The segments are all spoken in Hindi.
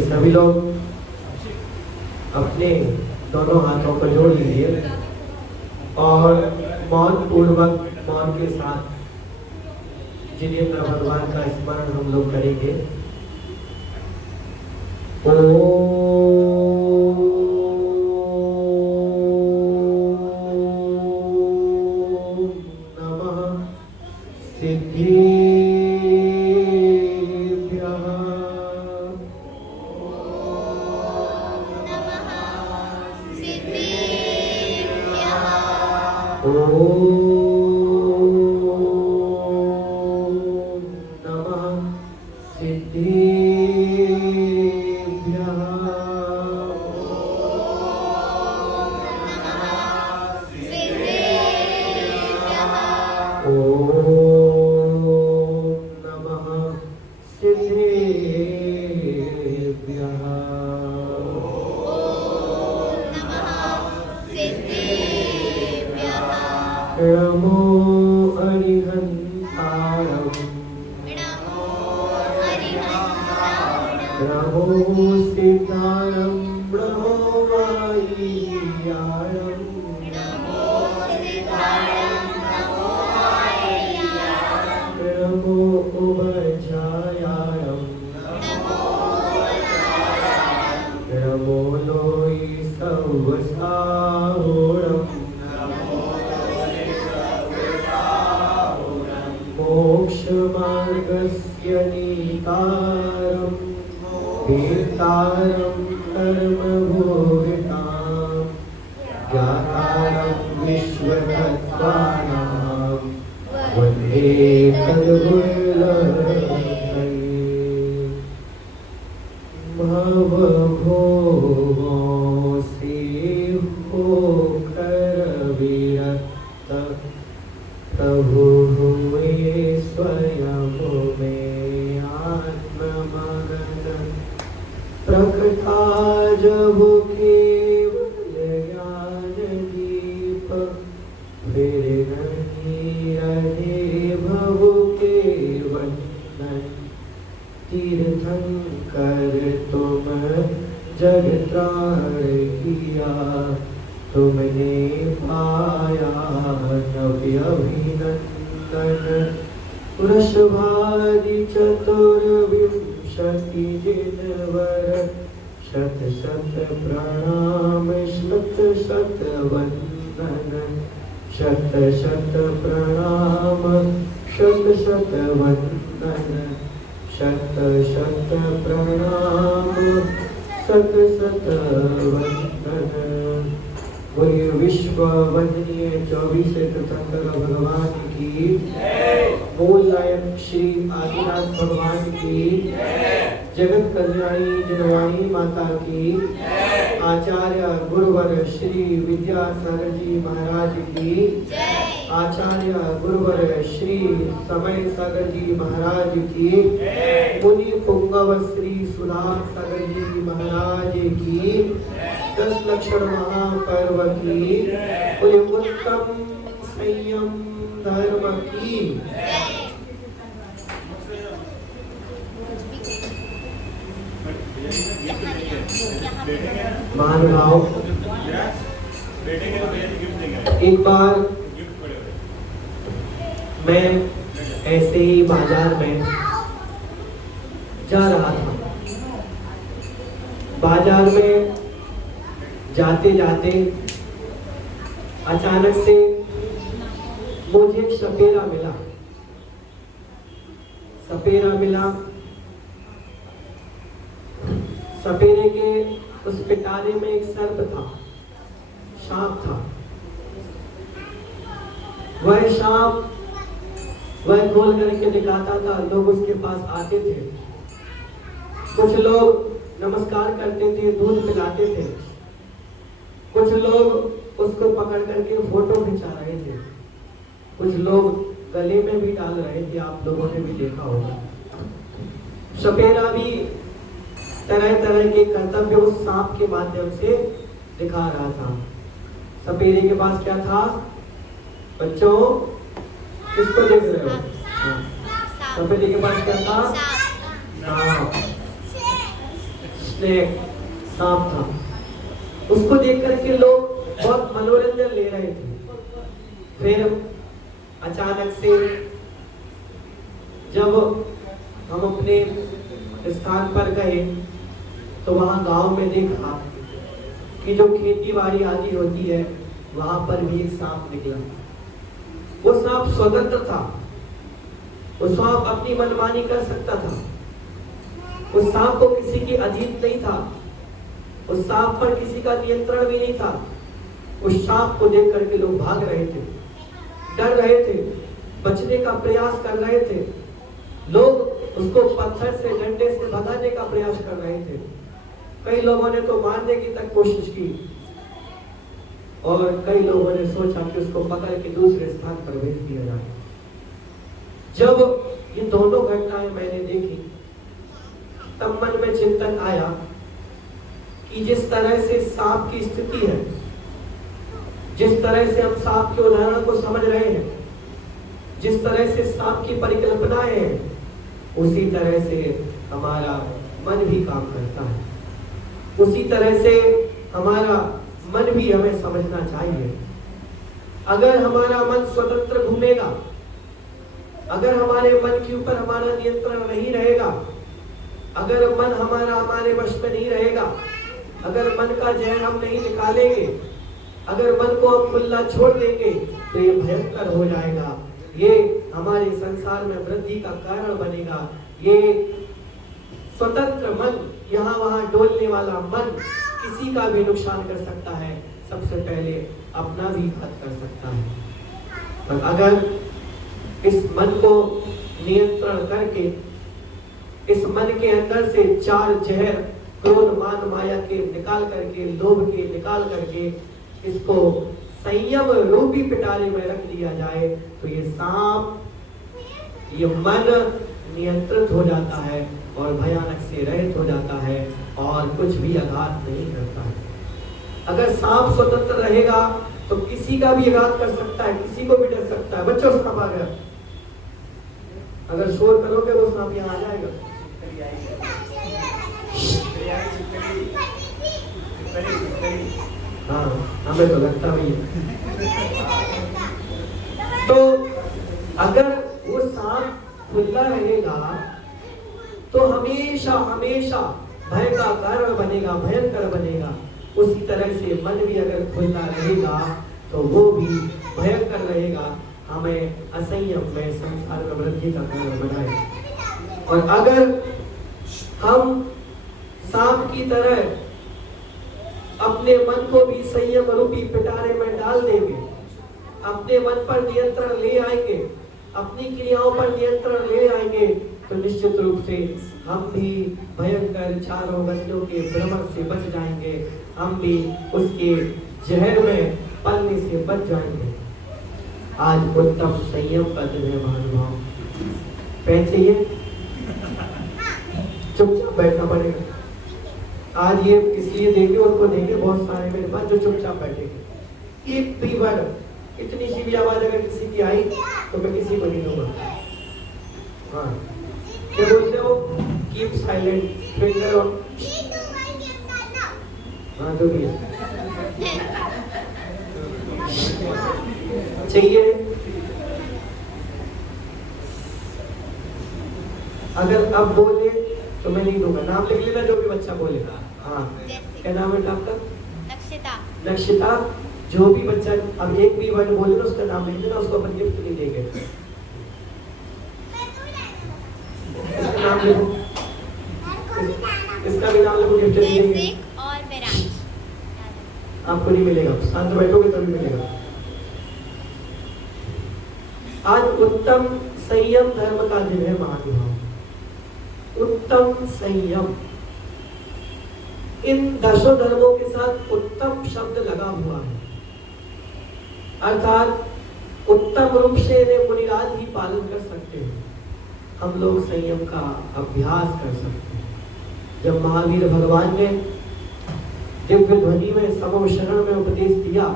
सभी लोग अपने दोनों हाथों को जोड़ लीजिए और मौन पूर्वक मौन के साथ जिनेंद्र भगवान का स्मरण हम लोग करेंगे। एक बार मैं ऐसे ही बाजार में जा रहा था। बाजार में जाते जाते अचानक से मुझे एक सपेरा मिला। सपेरे के उस पिटारे में एक सर्प था, सांप था। वह सांप वह खोल करके दिखाता था। लोग उसके पास आते थे, कुछ लोग नमस्कार करते थे, दूध पिलाते थे, कुछ लोग उसको पकड़ करके फोटो खिंचा रहे थे, कुछ लोग गले में भी डाल रहे थे। आप लोगों ने भी देखा होगा। सपेरा भी तरह तरह के कर्तव्य उस सांप के माध्यम से दिखा रहा था। सपेरे के पास क्या था बच्चों? किसको देख रहे हो? सपेरे के पास क्या था? सांप। उसमें एक सांप था। उसको देख करके लोग बहुत मनोरंजन ले रहे थे। फिर अचानक से जब हम अपने स्थान पर गए तो वहां गांव में देखा कि जो खेती बाड़ी आदि होती है वहां पर भी एक सांप निकला। वो सांप स्वतंत्र था, वो सांप अपनी मनमानी कर सकता था, उस सांप को किसी की अधीन नहीं था, उस सांप पर किसी का नियंत्रण भी नहीं था। उस सांप को देख करके लोग भाग रहे थे, डर रहे थे, बचने का प्रयास कर रहे थे। लोग उसको पत्थर से डंडे से भगाने का प्रयास कर रहे थे। कई लोगों ने तो मारने की तक कोशिश की और कई लोगों ने सोचा कि उसको पकड़ के दूसरे स्थान पर भेज दिया जाए। जब ये दोनों घटनाएं मैंने देखी तब मन में चिंतन आया कि जिस तरह से सांप की स्थिति है, जिस तरह से हम सांप के उदाहरण को समझ रहे हैं, जिस तरह से सांप की परिकल्पनाएं हैं, उसी तरह से हमारा मन भी काम करता है। उसी तरह से हमारा मन भी हमें समझना चाहिए। अगर हमारा मन स्वतंत्र घूमेगा, अगर हमारे मन के ऊपर हमारा नियंत्रण नहीं रहेगा, अगर मन हमारे वश में नहीं रहेगा, अगर मन का जहर हम नहीं निकालेंगे, अगर मन को हम खुला छोड़ देंगे तो ये भयंकर हो जाएगा। ये हमारे संसार में वृद्धि का कारण बनेगा। ये स्वतंत्र मन, यहाँ वहाँ डोलने वाला मन किसी का भी नुकसान कर सकता है, सबसे पहले अपना भी घात कर सकता है। पर अगर इस मन को नियंत्रण करके, इस मन के अंदर से चार जहर क्रोध मान माया के निकाल करके, लोभ के निकाल करके, इसको संयम रूपी पिटारे में रख दिया जाए तो ये सांप, ये मन नियंत्रित हो जाता है और भयानक से रहित हो जाता है और कुछ भी आघात नहीं करता है। अगर सांप स्वतंत्र रहेगा तो किसी का भी आघात कर सकता है, किसी को भी डर सकता है। बच्चों सांप आ गया, अगर शोर करोगे वो सांप यहाँ आ जाएगा। हाँ, हमें तो लगता भी है। तो अगर वो सांप खुला रहेगा तो हमेशा हमेशा भय का कारण बनेगा, भयंकर बनेगा। उसी तरह से मन भी अगर खुला रहेगा तो वो भी भयंकर रहेगा, हमें असंयम में संसार में वृद्धि का कारण बनाए। और अगर हम सांप की तरह अपने मन को भी संयम रूपी पिटारे में डाल देंगे, अपने मन पर नियंत्रण ले आएंगे, अपनी क्रियाओं पर नियंत्रण ले आएंगे, तो निश्चित रूप से हम भी भयंकर चारों गतियों के भ्रमण से बच जाएंगे, हम भी उसके जहर में पलने से बच जाएंगे। आज उत्तम संयम का दिन है महानुभाव। पैन चाहिए, चुपचाप बैठना पड़ेगा। आज ये इसलिए देंगे, उनको देंगे, बहुत सारे मेरे पास जो चुपचाप बैठेंगे। एक भी वर्ड, इतनी सी भी आवाज अगर किसी की आई तो मैं किसी को नहीं दूंगा। हाँ, क्या बोलते हो? Keep silent, finger on. हाँ, जो भी है चाहिए। अगर अब बोले तो मैं नहीं दूंगा। नाम लिख लेना जो भी बच्चा बोलेगा। हाँ, क्या नाम है आपका? लक्षिता। लक्षिता। जो भी बच्चा अब एक भी वर्ड बोले ना उसका नाम लिख देना, उसको अपन गिफ्ट नहीं देंगे। इसका नाम लिखो, इसका भी नाम लिखो, गिफ्ट नहीं देंगे। और बेरांश आपको नहीं मिलेगा, शांत बैठोगे तभी मिलेगा। आज उत्तम संयम धर्म का दिन है महानुभाव। उत्तम संयम, इन दशों धर्मों के साथ उत्तम शब्द लगा हुआ है, अर्थात उत्तम रूप से इन्हें मुनिराज ही पालन कर सकते हैं। हम लोग संयम का अभ्यास कर सकते हैं। जब महावीर भगवान ने दिव्य ध्वनि में समव शरण में उपदेश दिया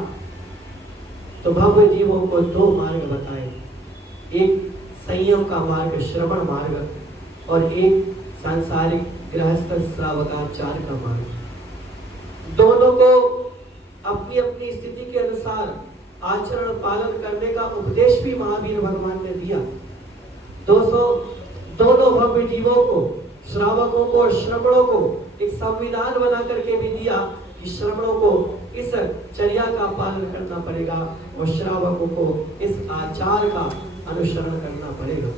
तो भव्य जीवों को दो मार्ग बताए, एक संयम का मार्ग, श्रवण मार्ग, और एक सांसारिक गृहस्थ श्रावकाचार का मार्ग। दोनों को अपनी अपनी स्थिति के अनुसार आचरण पालन करने का उपदेश भी महावीर भगवान ने दिया। दोनों भव्य जीवों को, श्रावकों को और श्रमणों को एक संविधान बना करके भी दिया कि श्रमणों को इस चर्या का पालन करना पड़ेगा और श्रावकों को इस आचार का अनुसरण करना पड़ेगा।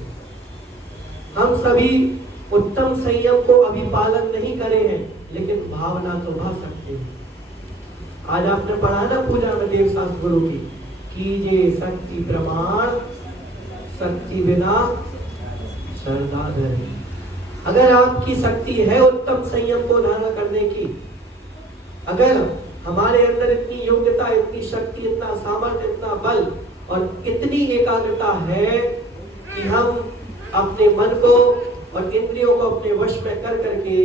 हम सभी उत्तम संयम को अभी पालन नहीं करे हैं, लेकिन भावना तो भा सकते हैं। आज आपने पढ़ा ना पूजा में देव शास्त्र गुरु की, कीजिए शक्ति प्रमाण, शक्ति बिना श्रद्धा धरे। अगर आपकी शक्ति है उत्तम संयम को धारण करने की, अगर हमारे अंदर इतनी योग्यता, इतनी शक्ति, इतना सामर्थ्य, इतना बल और इतनी एकाग्रता है कि हम अपने मन को और इंद्रियों को अपने वश में कर करके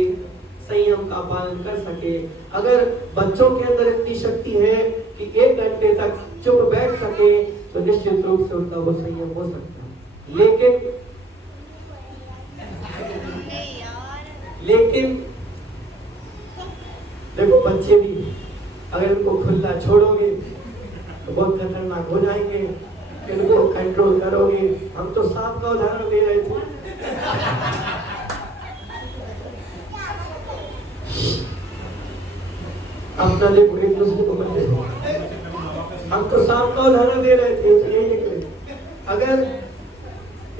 संयम का पालन कर सके, अगर बच्चों के अंदर इतनी शक्ति है कि 1 घंटे तक चुप बैठ सके, तो निश्चित रूप से उनका वो संयम हो सकता है। लेकिन देखो, बच्चे भी अगर इनको खुला छोड़ोगे तो बहुत खतरनाक हो जाएंगे। इनको कंट्रोल करोगे, हम तो सांप का उदाहरण दे रहे थे। अपना देखो, एक दूसरे को मत देखो। हम तो सांप का उदाहरण दे रहे थे, तो यही निकले। अगर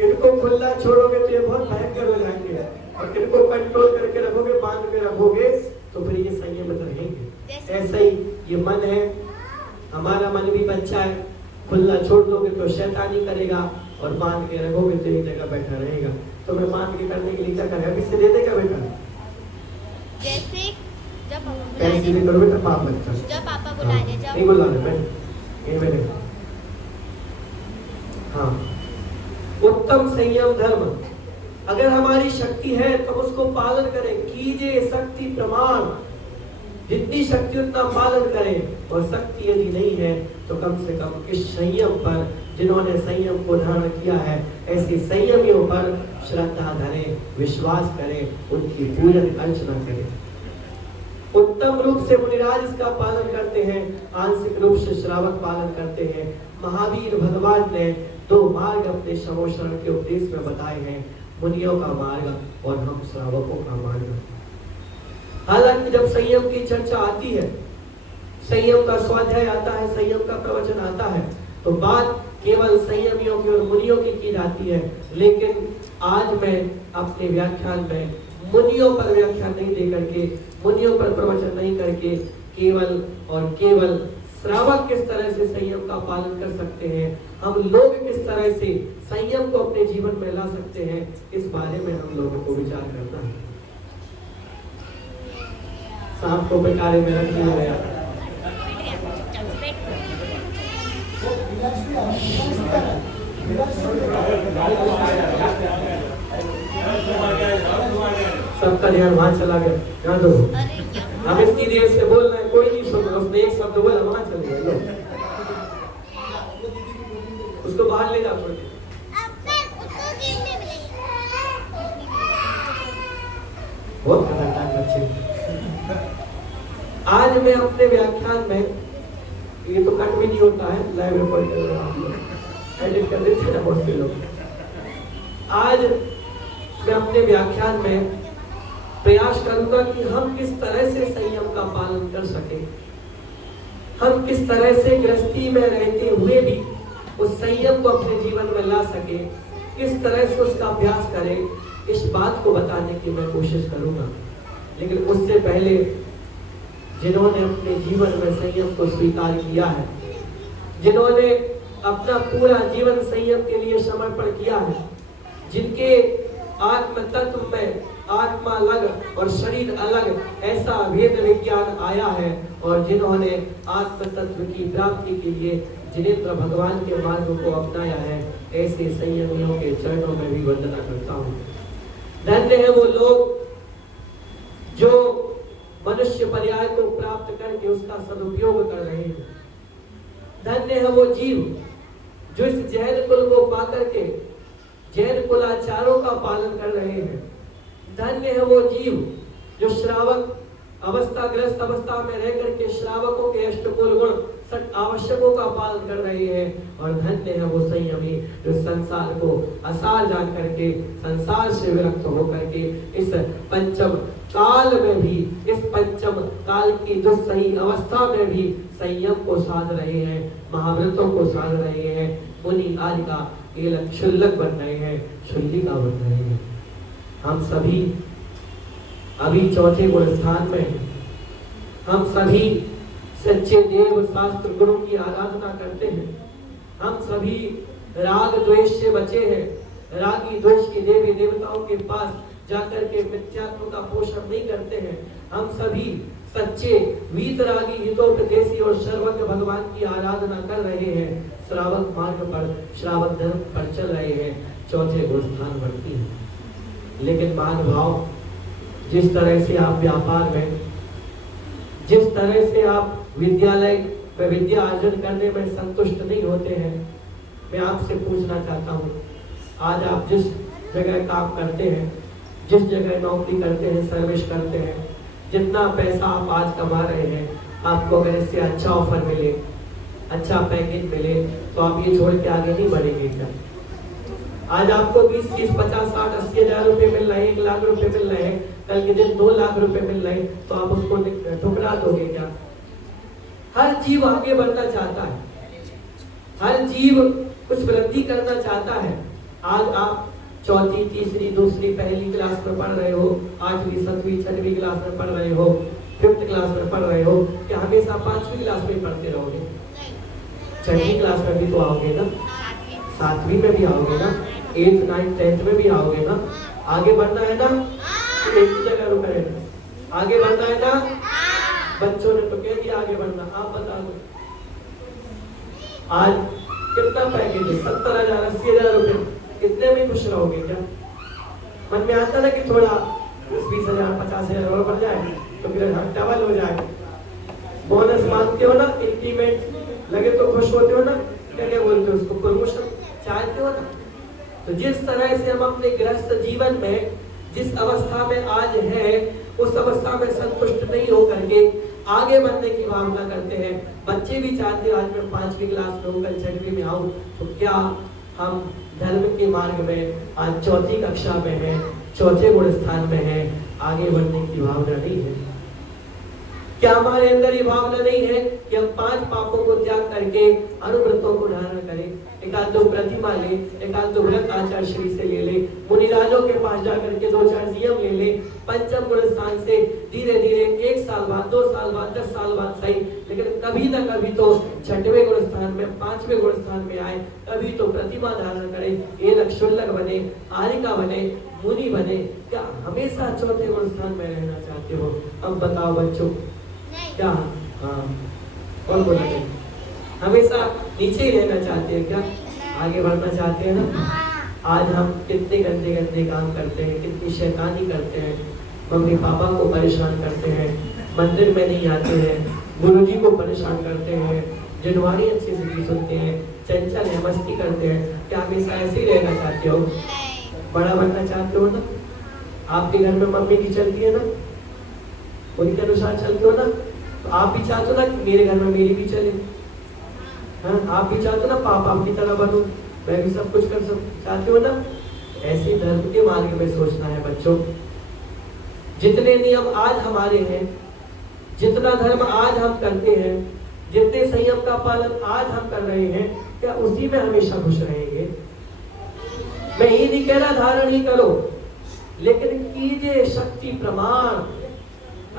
इनको खुला छोड़ोगे तो ये बहुत भयंकर हो जाएंगे, और इनको कंट्रोल करके रखोगे, बांध के रखोगे, तो फिर ये संयम में रहेंगे। ऐसा ही ये मन है, हमारा मन भी बच्चा है। खुला छोड़ दोगे तो शैतानी करेगा, और बांध के रखोगे तो एक जगह बैठा रहेगा। तो मैं बांध के करने के लिए क्या करेगा? किससे दे देगा बेटा? जैसे जब कैसे भी करो बेटा, पाप बच्चा। जब पापा बुला दे, जब नहीं बुला दे, ये मैंने। हाँ, उत्तम संयम धर्म, अगर हमारी शक्ति है तो उसको पालन करें। कीजिए शक्ति प्रमाण, जितनी शक्ति उतना पालन करें। और शक्ति यदि नहीं है तो कम से कम इस संयम पर, जिन्होंने संयम को धारण किया है, ऐसे संयमियों पर श्रद्धा धरें, विश्वास करें, उनकी पूजन अर्चना करें। उत्तम रूप से मुनिराज इसका पालन करते हैं, आंशिक रूप से श्रावक पालन करते हैं। महावीर भगवान ने 2 मार्ग अपने शमोशरण के उपदेश में बताए हैं, मुनियों का मार्ग और हम श्रावकों का मार्ग। हालांकि जब संयम की चर्चा आती है, संयम का स्वाध्याय आता है, संयम का प्रवचन आता है, तो बात केवल संयमियों की और मुनियों की जाती है। लेकिन आज मैं अपने व्याख्यान में मुनियों पर व्याख्यान नहीं दे करके, मुनियों पर प्रवचन नहीं करके, केवल और केवल श्रावक किस तरह से संयम का पालन कर सकते हैं, हम लोग किस तरह से संयम को अपने जीवन में ला सकते हैं, इस बारे में हम लोगों को विचार करना है। सांप को पिटारे में रख दिया गया। सबका ध्यान वहां चला गया। यहाँ तो हम इतनी देर से बोल रहे हैं, कोई नहीं सुन रहा। उसने एक शब्द बोला, वहां चले गए। उसको बाहर ले जाओ, छोड़। बहुत खतरनाक बच्चे। आज मैं अपने व्याख्यान में, ये तो कट भी नहीं होता है, लाइव रिकॉर्ड कर रहा हूं, एडिट कर देते हैं बहुत से लोग। आज मैं अपने व्याख्यान में प्रयास करूंगा कि हम किस तरह से संयम का पालन कर सके, हम किस तरह से गृहस्थी में रहते हुए भी उस संयम को अपने जीवन में ला सके, किस तरह से उसका अभ्यास करें, इस बात को बताने की मैं कोशिश करूंगा। लेकिन उससे पहले जिन्होंने अपने जीवन में संयम को स्वीकार किया है, जिन्होंने अपना पूरा जीवन संयम के लिए समर्पण किया है, जिनके आत्म तत्व में आत्मा अलग और शरीर अलग ऐसा भेद विज्ञान आया है, और जिन्होंने आत्म तत्व की प्राप्ति के लिए जिनेंद्र भगवान के मार्ग को अपनाया है, ऐसे संयमियों के चरणों में भी वंदना करता हूँ। धन्य है वो लोग जो मनुष्य पर्याय को प्राप्त करके उसका सदुपयोग कर रहे हैं। धन्य है वो जीव जो इस जैन कुल को पाकर के जैन कुलाचारों का पालन कर रहे हैं। धन्य है वो जीव जो श्रावक अवस्थाग्रस्त अवस्था में रह करके श्रावकों के अष्टकुल गुण सट आवश्यकों का पालन कर रहे हैं। और धन्य है वो संयमी जो संसार को असार जान करके संसार से विरक्त होकर के इस पंचम काल में भी, इस पंचम काल की दुस्सही अवस्था में भी संयम को साध रहे हैं, महाव्रतों को साध रहे हैं। मुनि आज का ये क्षुल्लक बन रहे हैं, शुल्लिका बन रहे हैं। हम सभी अभी चौथे गुण स्थान में हैं। हम सभी सच्चे देव शास्त्र गुरु की आराधना करते हैं। हम सभी राग द्वेष से बचे हैं। रागी द्वेष की देवी देवताओं के पास जाकर के मिथ्यात्व का पोषण नहीं करते हैं। हम सभी सच्चे वीतरागी हितोपदेशी और सर्वज्ञ भगवान की आराधना कर रहे हैं। श्रावक मार्ग पर, श्रावक धर्म पर चल रहे हैं। चौथे गुण स्थान बढ़ती है। लेकिन मान भाव, जिस तरह से आप व्यापार में, जिस तरह से आप विद्यालय में विद्या अर्जन करने में संतुष्ट नहीं होते हैं, मैं आपसे पूछना चाहता हूँ, आज आप जिस जगह काम करते हैं, जिस जगह नौकरी करते हैं, सर्विस करते हैं, जितना पैसा आप आज कमा रहे हैं, आपको अगर इससे अच्छा ऑफर मिले, अच्छा पैकेज मिले, तो आप ये छोड़ के आगे नहीं बढ़ेंगे क्या? आज आपको 20, 30, 50, 60, 80 हजार रुपए मिल रहे हैं, 1 लाख रुपए मिल रहे हैं, कल के दिन 2 लाख रुपए मिल रहे हैं, तो आप उसको ठुकरा दोगे क्या? हर जीव आगे बढ़ना चाहता है, हर जीव कुछ वृद्धि करना चाहता है। आज आप चौथी, तीसरी, दूसरी, पहली क्लास में पढ़ रहे हो, 8वीं, 7वीं, 6वीं क्लास में पढ़ रहे हो, 5th क्लास में पढ़ रहे हो, क्या हमेशा 5वीं क्लास में पढ़ते रहोगे? 6वीं क्लास में भी तो आओगे ना, 7वीं में भी आओगे ना, 8th, 9th, 10th में भी आओगे ना। आगे बढ़ना है ना, एक ही जगह रुका रहना, आगे बढ़ना है ना। बच्चों ने तो कह दिया आगे बढ़ना, आप बता दो आज कितना पैकेज है? 70,000, 80,000 रुपए, कितने में खुश रहोगे क्या? मन में आता ना कि थोड़ा 20,000, 50,000 और बढ़ जाए तो फिर डबल हो जाए। बोनस मांगते हो ना, इंक्रीमेंट लगे तो खुश होते हो ना, क्या क्या बोलते हो उसको, प्रमोशन चाहते हो ना। तो जिस तरह से हम अपने गृहस्थ जीवन में जिस अवस्था में आज है, उस अवस्था में संतुष्ट नहीं होकर के आगे बढ़ने की भावना करते हैं। बच्चे भी चाहते हैं आज मैं 5वीं क्लास में हूँ, कल 6वीं में आऊँ, तो क्या हम धर्म के मार्ग में आज 4ठी कक्षा में है, 4थे गुण स्थान में है, आगे बढ़ने की भावना नहीं है? क्या हमारे अंदर ये भावना नहीं है कि हम 5 पापों को त्याग करके अनुव्रतों को धारण करें? एक आध 2 प्रतिमा ले, एक आध 2 व्रत आचार्य श्री से ले ले, मुनिराजों के पास जाकर के 2-4 नियम ले ले, पंचम गुण स्थान से धीरे धीरे 1 साल बाद, 2 साल बाद, 10 साल बाद सही, लेकिन कभी ना कभी तो 6वें गुण स्थान में, 5वें गुण स्थान में आए, कभी तो प्रतिमा धारण करे, ये लक्षुल्लक बने, आरिका बने, मुनि बने। क्या हमेशा 4थे गुण स्थान में रहना चाहते हो? अब बताओ बच्चों, क्या? हाँ, कौन बोला? हमेशा नीचे ही रहना चाहते हैं क्या? आगे बढ़ना चाहते हैं ना? आज हम कितने गंदे गंदे काम करते हैं, कितनी शैतानी करते हैं, मम्मी पापा को परेशान करते हैं, मंदिर में नहीं आते हैं, गुरुजी को परेशान करते हैं, जनवारी अच्छे से नहीं सुनते हैं, चंचल है, मस्ती करते हैं। क्या हमेशा ऐसे ही रहना चाहते हो? बड़ा बनना चाहते हो ना? आपके घर में मम्मी की चलती है ना, उनके अनुसार चलते हो ना, तो आप भी चाहते हो ना कि मेरे घर में मेरी भी चले। हाँ, आप भी चाहते हो ना पापा की तरह बनूं, मैं भी सब कुछ कर सकूं, चाहते हो ना? ऐसे धर्म के मार्ग में सोचना है बच्चों। जितने नियम आज हमारे हैं, जितना धर्म आज हम करते हैं, जितने संयम का पालन आज हम कर रहे हैं, क्या उसी में हमेशा खुश रहेंगे? मैं ये नहीं कह रहा धारण ही करो, लेकिन कीजिए शक्ति प्रमाण।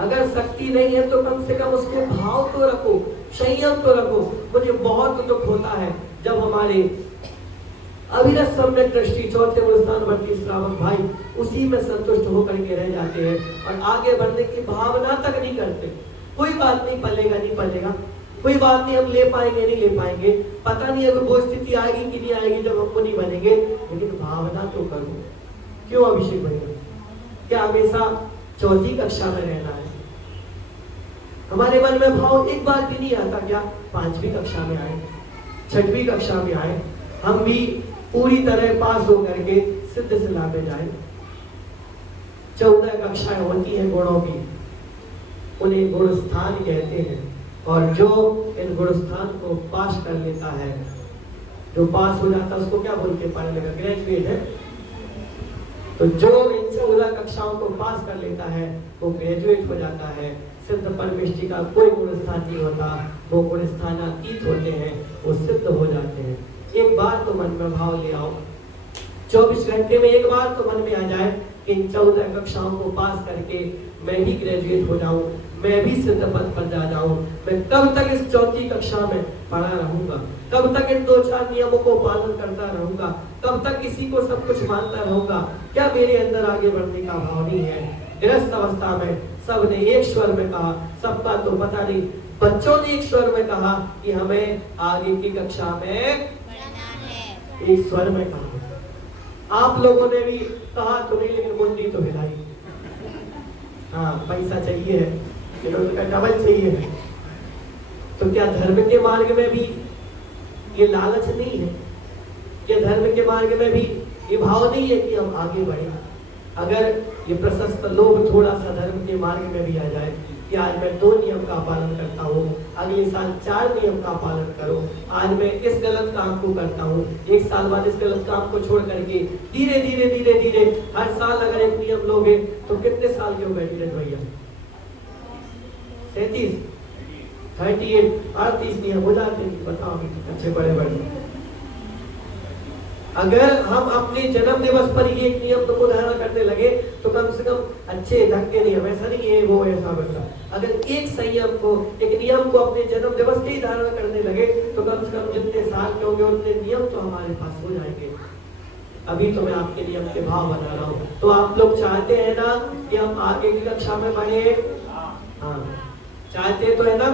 अगर शक्ति नहीं है तो कम से कम उसके भाव तो रखो, संयम तो रखो। मुझे बहुत दुख होता है जब हमारे अविरत सम्यक दृष्टि 4थे गुण स्थानवर्ती श्रावक भाई उसी में संतुष्ट होकर के रह जाते हैं और आगे बढ़ने की भावना तक नहीं करते। कोई बात नहीं, पलेगा नहीं पलेगा, कोई बात नहीं, हम ले पाएंगे नहीं ले पाएंगे, पता नहीं अगर वो स्थिति आएगी कि नहीं आएगी जब हमको नहीं बनेंगे, लेकिन भावना तो करो। क्यों अभिषेक भैया? क्या हमेशा 4ठी कक्षा में रहना है? हमारे मन में भाव एक बार भी नहीं आता क्या 5वीं कक्षा में आए, 6वीं कक्षा में आए, हम भी पूरी तरह पास होकर के सिद्ध सिला पे जाए? 14 कक्षाएं होती हैं गुणों की, उन्हें गुणस्थान कहते हैं। और जो इन गुणस्थान को पास कर लेता है, जो पास हो जाता है उसको क्या बोलते हैं पढ़ने का, ग्रेजुएट है। तो जो इन 14 कक्षाओं को पास कर लेता है वो ग्रेजुएट हो जाता है। सिद्ध परमेष्टि का कोई गुणस्थान नहीं होता, वो गुणस्थानातीत होते हैं, वो सिद्ध हो जाते हैं। एक बार तो मन में भाव ले आओ, 24 घंटे में एक बार तो मन में आ जाए कि इन 14 कक्षाओं को पास करके मैं भी ग्रेजुएट हो जाऊं, मैं भी सिद्ध पद पर जा जाऊं। मैं कब तक इस 4ठी कक्षा में पढ़ा रहूंगा, कब तक इन 2-4 नियमों को पालन करता रहूंगा, कब तक किसी को सब कुछ मानता रहूंगा, क्या मेरे अंदर आगे बढ़ने का भाव नहीं है। गृहस्थ अवस्था में सबने एक स्वर में कहा, सबका तो पता नहीं, बच्चों ने एक स्वर में कहा कि हमें आगे की कक्षा में पढ़ना है। एक स्वर में कहा। आप लोगों ने भी कहा तो नहीं, लेकिन मुंडी तो हिलाई। हाँ, पैसा चाहिए है, किलोमीटर का डबल चाहिए है। तो क्या धर्म के मार्ग में भी ये लालच नहीं है? क्या धर्म के मार्ग में भी ये भाव नहीं है कि हम आगे बढ़े? अगर ये प्रशस्त लोभ थोड़ा सा धर्म के मार्ग में भी आ जाए कि आज मैं 2 नियम का पालन करता हूँ, अगले साल 4 नियम का पालन करो, आज मैं इस गलत काम को करता हूँ, 1 साल बाद इस गलत काम को छोड़ करके धीरे धीरे धीरे धीरे हर साल अगर एक नियम लोगे तो कितने साल के हो गए धीरज भैया? 37, 38, 38 नियम हो जाते हैं। बताओ अच्छे बड़े बड़े। अगर हम अपने जन्म दिवस पर ये एक नियम को धारण करने लगे तो कम से कम अच्छे ढंग के नियम, ऐसा नहीं है वो ऐसा वैसा, अगर एक संयम को, एक नियम को अपने जन्म दिवस के ही धारण करने लगे तो कम से कम जितने साल के होंगे उतने नियम तो हमारे पास हो जाएंगे। अभी तो मैं आपके नियम के भाव बना रहा हूँ। तो आप लोग चाहते हैं ना कि हम आगे की कक्षा में बढ़े? हाँ, चाहते तो है ना?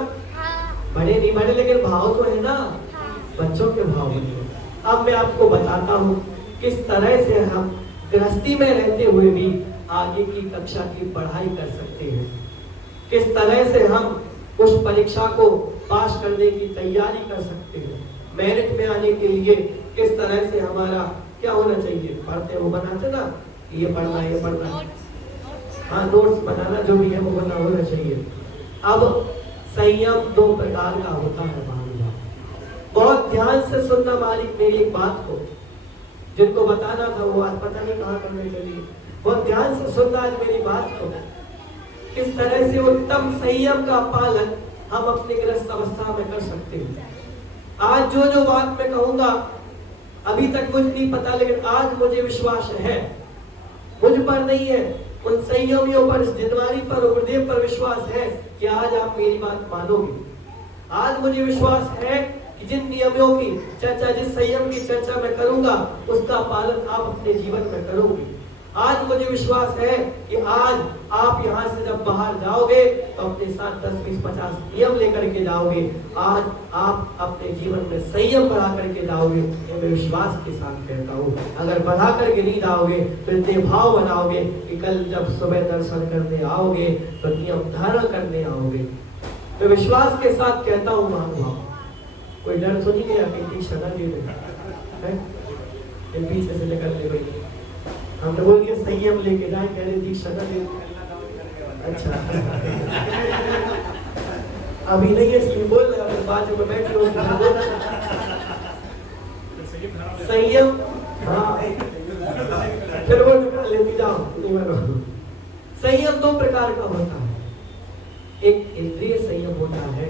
बढ़े नहीं बढ़े लेकिन भाव तो है ना, बच्चों के भाव बने। अब मैं आपको बताता हूँ किस तरह से हम गृहस्थी में रहते हुए भी आगे की कक्षा की पढ़ाई कर सकते हैं, किस तरह से हम उस परीक्षा को पास करने की तैयारी कर सकते हैं, मेरिट में आने के लिए किस तरह से हमारा क्या होना चाहिए। पढ़ते वो बनाते ना, ये पढ़ना ये पढ़ना, हाँ नोट्स बनाना जो भी है वो बना होना चाहिए। अब संयम 2 प्रकार का होता है। बहुत ध्यान से सुनना मालिक मेरी एक बात को, जिनको बताना था वो आज पता नहीं कहाँ करने चली। बहुत ध्यान से सुनना आज मेरी बात को, किस तरह से उत्तम संयम का पालन हम अपने गृहस्थ अवस्था में कर सकते हैं। आज जो जो बात मैं कहूंगा अभी तक मुझे नहीं पता, लेकिन आज मुझे विश्वास है, मुझ पर नहीं है, उन संयमियों पर, जिनवारी पर, गुरुदेव पर विश्वास है कि आज आप मेरी बात मानोगे। आज मुझे विश्वास है कि जिन नियमों की चर्चा, जिस संयम की चर्चा मैं करूंगा उसका पालन आप अपने जीवन में करोगे। आज मुझे विश्वास है कि आज आप यहाँ से जब बाहर जाओगे तो अपने साथ 10, 20, 50 नियम लेकर के जाओगे। आज आप अपने जीवन में संयम बढ़ा करके जाओगे, ये मैं विश्वास के साथ कहता हूँ। अगर बढ़ा करके नहीं जाओगे तो इतने भाव बनाओगे कि कल जब सुबह दर्शन करने आओगे तो नियम धारण करने आओगे। मैं विश्वास के साथ कहता हूँ महानुभाव, कोई डर तो नहीं गया कि दीक्षा न दे रहे हैं, पीछे से लेकर ले गई। हमने बोल दिया संयम लेके जाए, कह रहे दीक्षा न दे। अच्छा अभी नहीं है इसलिए बोल रहे, अगर बाजू में बैठे हो संयम, हाँ फिर वो निकाल लेती जाओ। संयम 2 प्रकार का होता है, एक इंद्रिय संयम होता है,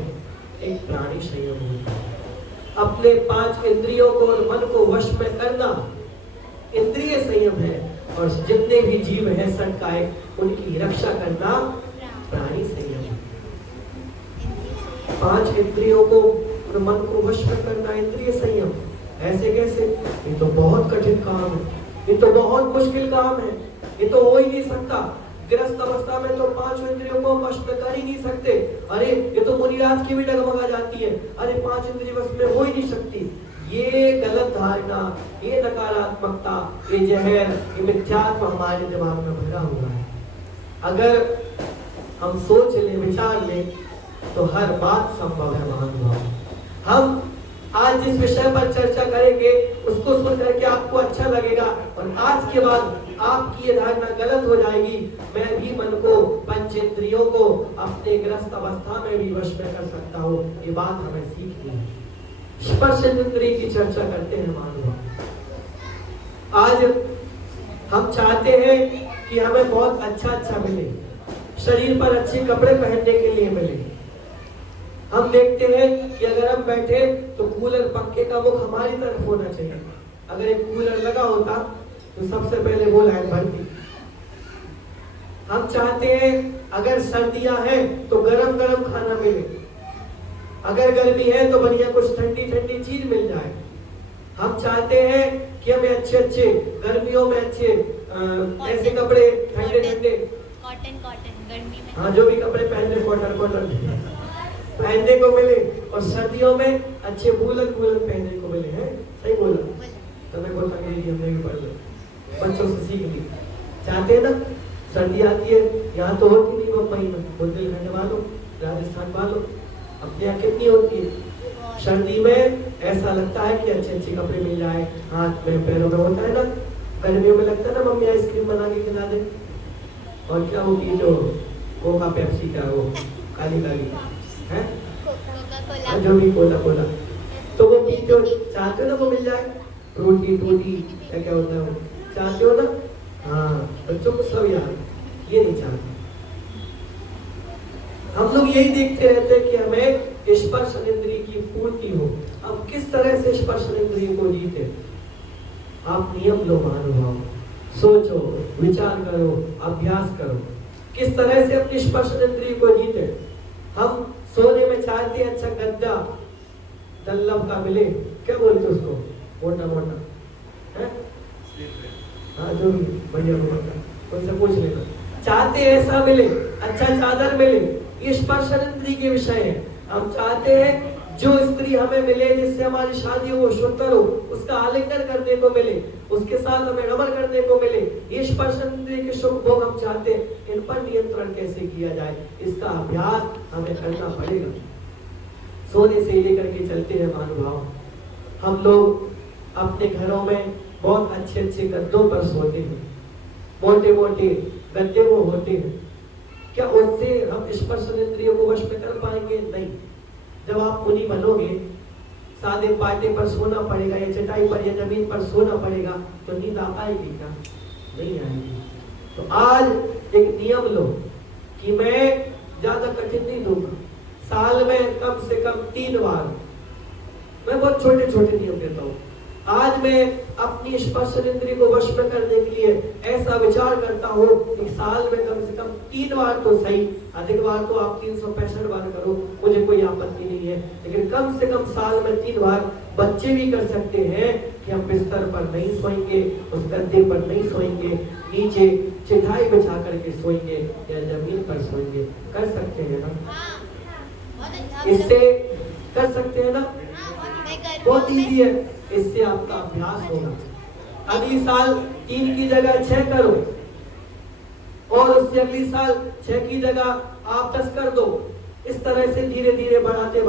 एक प्राणी संयम होता है। अपने 5 इंद्रियों को और मन को वश में करना इंद्रिय संयम है, और जितने भी जीव हैं संकाय उनकी रक्षा करना प्राणी संयम है। 5 इंद्रियों को और मन को वश में करना इंद्रिय संयम। ऐसे कैसे? ये तो बहुत कठिन काम है, ये तो बहुत मुश्किल काम है, ये तो हो ही नहीं सकता। गृहस्थ अवस्था में तो 5 इंद्रियों को वश में कर ही नहीं सकते। अरे ये तो मुनिराज की भी डगमगा जाती है, अरे 5 इंद्रिय वश में हो ही नहीं सकती। ये गलत धारणा, ये नकारात्मकता, ये जहर, ये मिथ्यात्व हमारे दिमाग में भरा हुआ है। अगर हम सोच ले, विचार ले तो हर बात संभव है महानुभाव। हम आज जिस विषय पर चर्चा करेंगे उसको सुन करके आपको अच्छा लगेगा और आज के बाद आपकी ये धारणा गलत हो जाएगी, मैं भी मन को, पंचेंद्रियों को अपने ग्रस्त अवस्था में भी वश में कर सकता हूँ। ये बात हमें सीखनी है। स्पर्श इंद्रिय की चर्चा करते हैं मानव। आज हम चाहते हैं कि हमें बहुत अच्छा मिले, शरीर पर अच्छे कपड़े पहनने के लिए मिले। हम देखते हैं कि अगर हम बैठे तो कूलर पंखे का मुख हमारी तरफ होना चाहिए। अगर एक कूलर लगा होता तो सबसे पहले वो लाइट भरती। हम चाहते हैं अगर सर्दियां हैं तो गरम गरम खाना मिले, अगर गर्मी है तो बढ़िया कुछ ठंडी ठंडी चीज मिल जाए। हम चाहते हैं कि हमें अच्छे गर्मियों में अच्छे ऐसे कपड़े ठंडे कॉटन गर्मी में, हाँ जो भी कपड़े पहनने कॉटन पहनने को मिले और सर्दियों में अच्छे वूलन पहनने को मिले। हैं सही बोला? तो मैं बोलता हमने भी पढ़ लो, बच्चों से सीख ली। चाहते हैं ना, सर्दी आती है, यहाँ तो होती नहीं मुंबई में, बुंदेलखंड वालों, राजस्थान वालों, अपने यहाँ कितनी होती है। सर्दी में ऐसा लगता है कि अच्छे कपड़े मिल जाए, हाथ में पैरों में होता है ना। गर्मियों में लगता है ना मम्मी आइसक्रीम बना के खिला दे, और क्या वो की जो कोका पेप्सी का वो काली है जो भी कोला तो वो पीते हो, चाहते हो ना वो मिल जाए। रोटी क्या होता है वो चाहते हो ना? हाँ, बच्चों को सब याद, ये नहीं चाहते। हम लोग यही देखते रहते हैं कि हमें स्पर्श इंद्रिय की पूर्ति हो। अब किस तरह से स्पर्श इंद्रिय को जीते? आप नियम लो महानुभाव, सोचो, विचार करो, अभ्यास करो, किस तरह से अपनी स्पर्श इंद्रिय को जीते। हम सोने में चाहते हैं अच्छा गद्दा दल्लभ का मिले, क्या बोलते उसको, मोटा है? हाँ जो भी बढ़िया उनसे पूछ लेना। चाहते हैं ऐसा मिले, अच्छा चादर मिले, ये स्पर्श इंद्रिय के विषय है। हम चाहते हैं जो स्त्री हमें मिले जिससे हमारी शादी हो, सुंदर हो, उसका आलिंगन करने को मिले, उसके साथ हमें रमण करने को मिले, ये स्पर्श इंद्रिय के सुख भोग हम चाहते हैं। इन पर नियंत्रण कैसे किया जाए, इसका अभ्यास हमें करना पड़ेगा। सोने से लेकर के चलते हैं महानुभाव, हम लोग अपने घरों में बहुत अच्छे गद्दों पर सोते हैं, मोटे गद्दे वो होते हैं। क्या उससे हम स्पर्श इंद्रियों को वश में कर पाएंगे? नहीं। जब आप मुनि बनोगे, सादे पाटे पर सोना पड़ेगा या चटाई पर या जमीन पर सोना पड़ेगा, तो नींद आ पाएगी क्या? नहीं आएगी। तो आज एक नियम लो कि मैं ज्यादा कठिन नहीं दूंगा, साल में कम से कम 3 बार, मैं बहुत छोटे नियम देता हूँ। आज मैं अपनी स्पर्श इंद्रिय को वश में करने के लिए ऐसा विचार करता हूँ कि साल में कम से कम 3 बार तो सही, अधिक बार तो आप 365 बार करो, मुझे कोई आपत्ति नहीं है, लेकिन कम से कम साल में 3 बार। बच्चे भी कर सकते हैं कि हम बिस्तर पर नहीं सोएंगे, उस गद्दे पर नहीं सोएंगे, नीचे चटाई बिछा करके सोएंगे या जमीन पर सोएंगे। कर सकते हैं ना? इससे कर सकते हैं ना? बहुत इजी है, इससे आपका अभ्यास होगा। अगली साल 3 की जगह 6 करो, और उससे अगली साल 6 की जगह आप 10 कर दो। इस तरह से धीरे धीरे बढ़ाते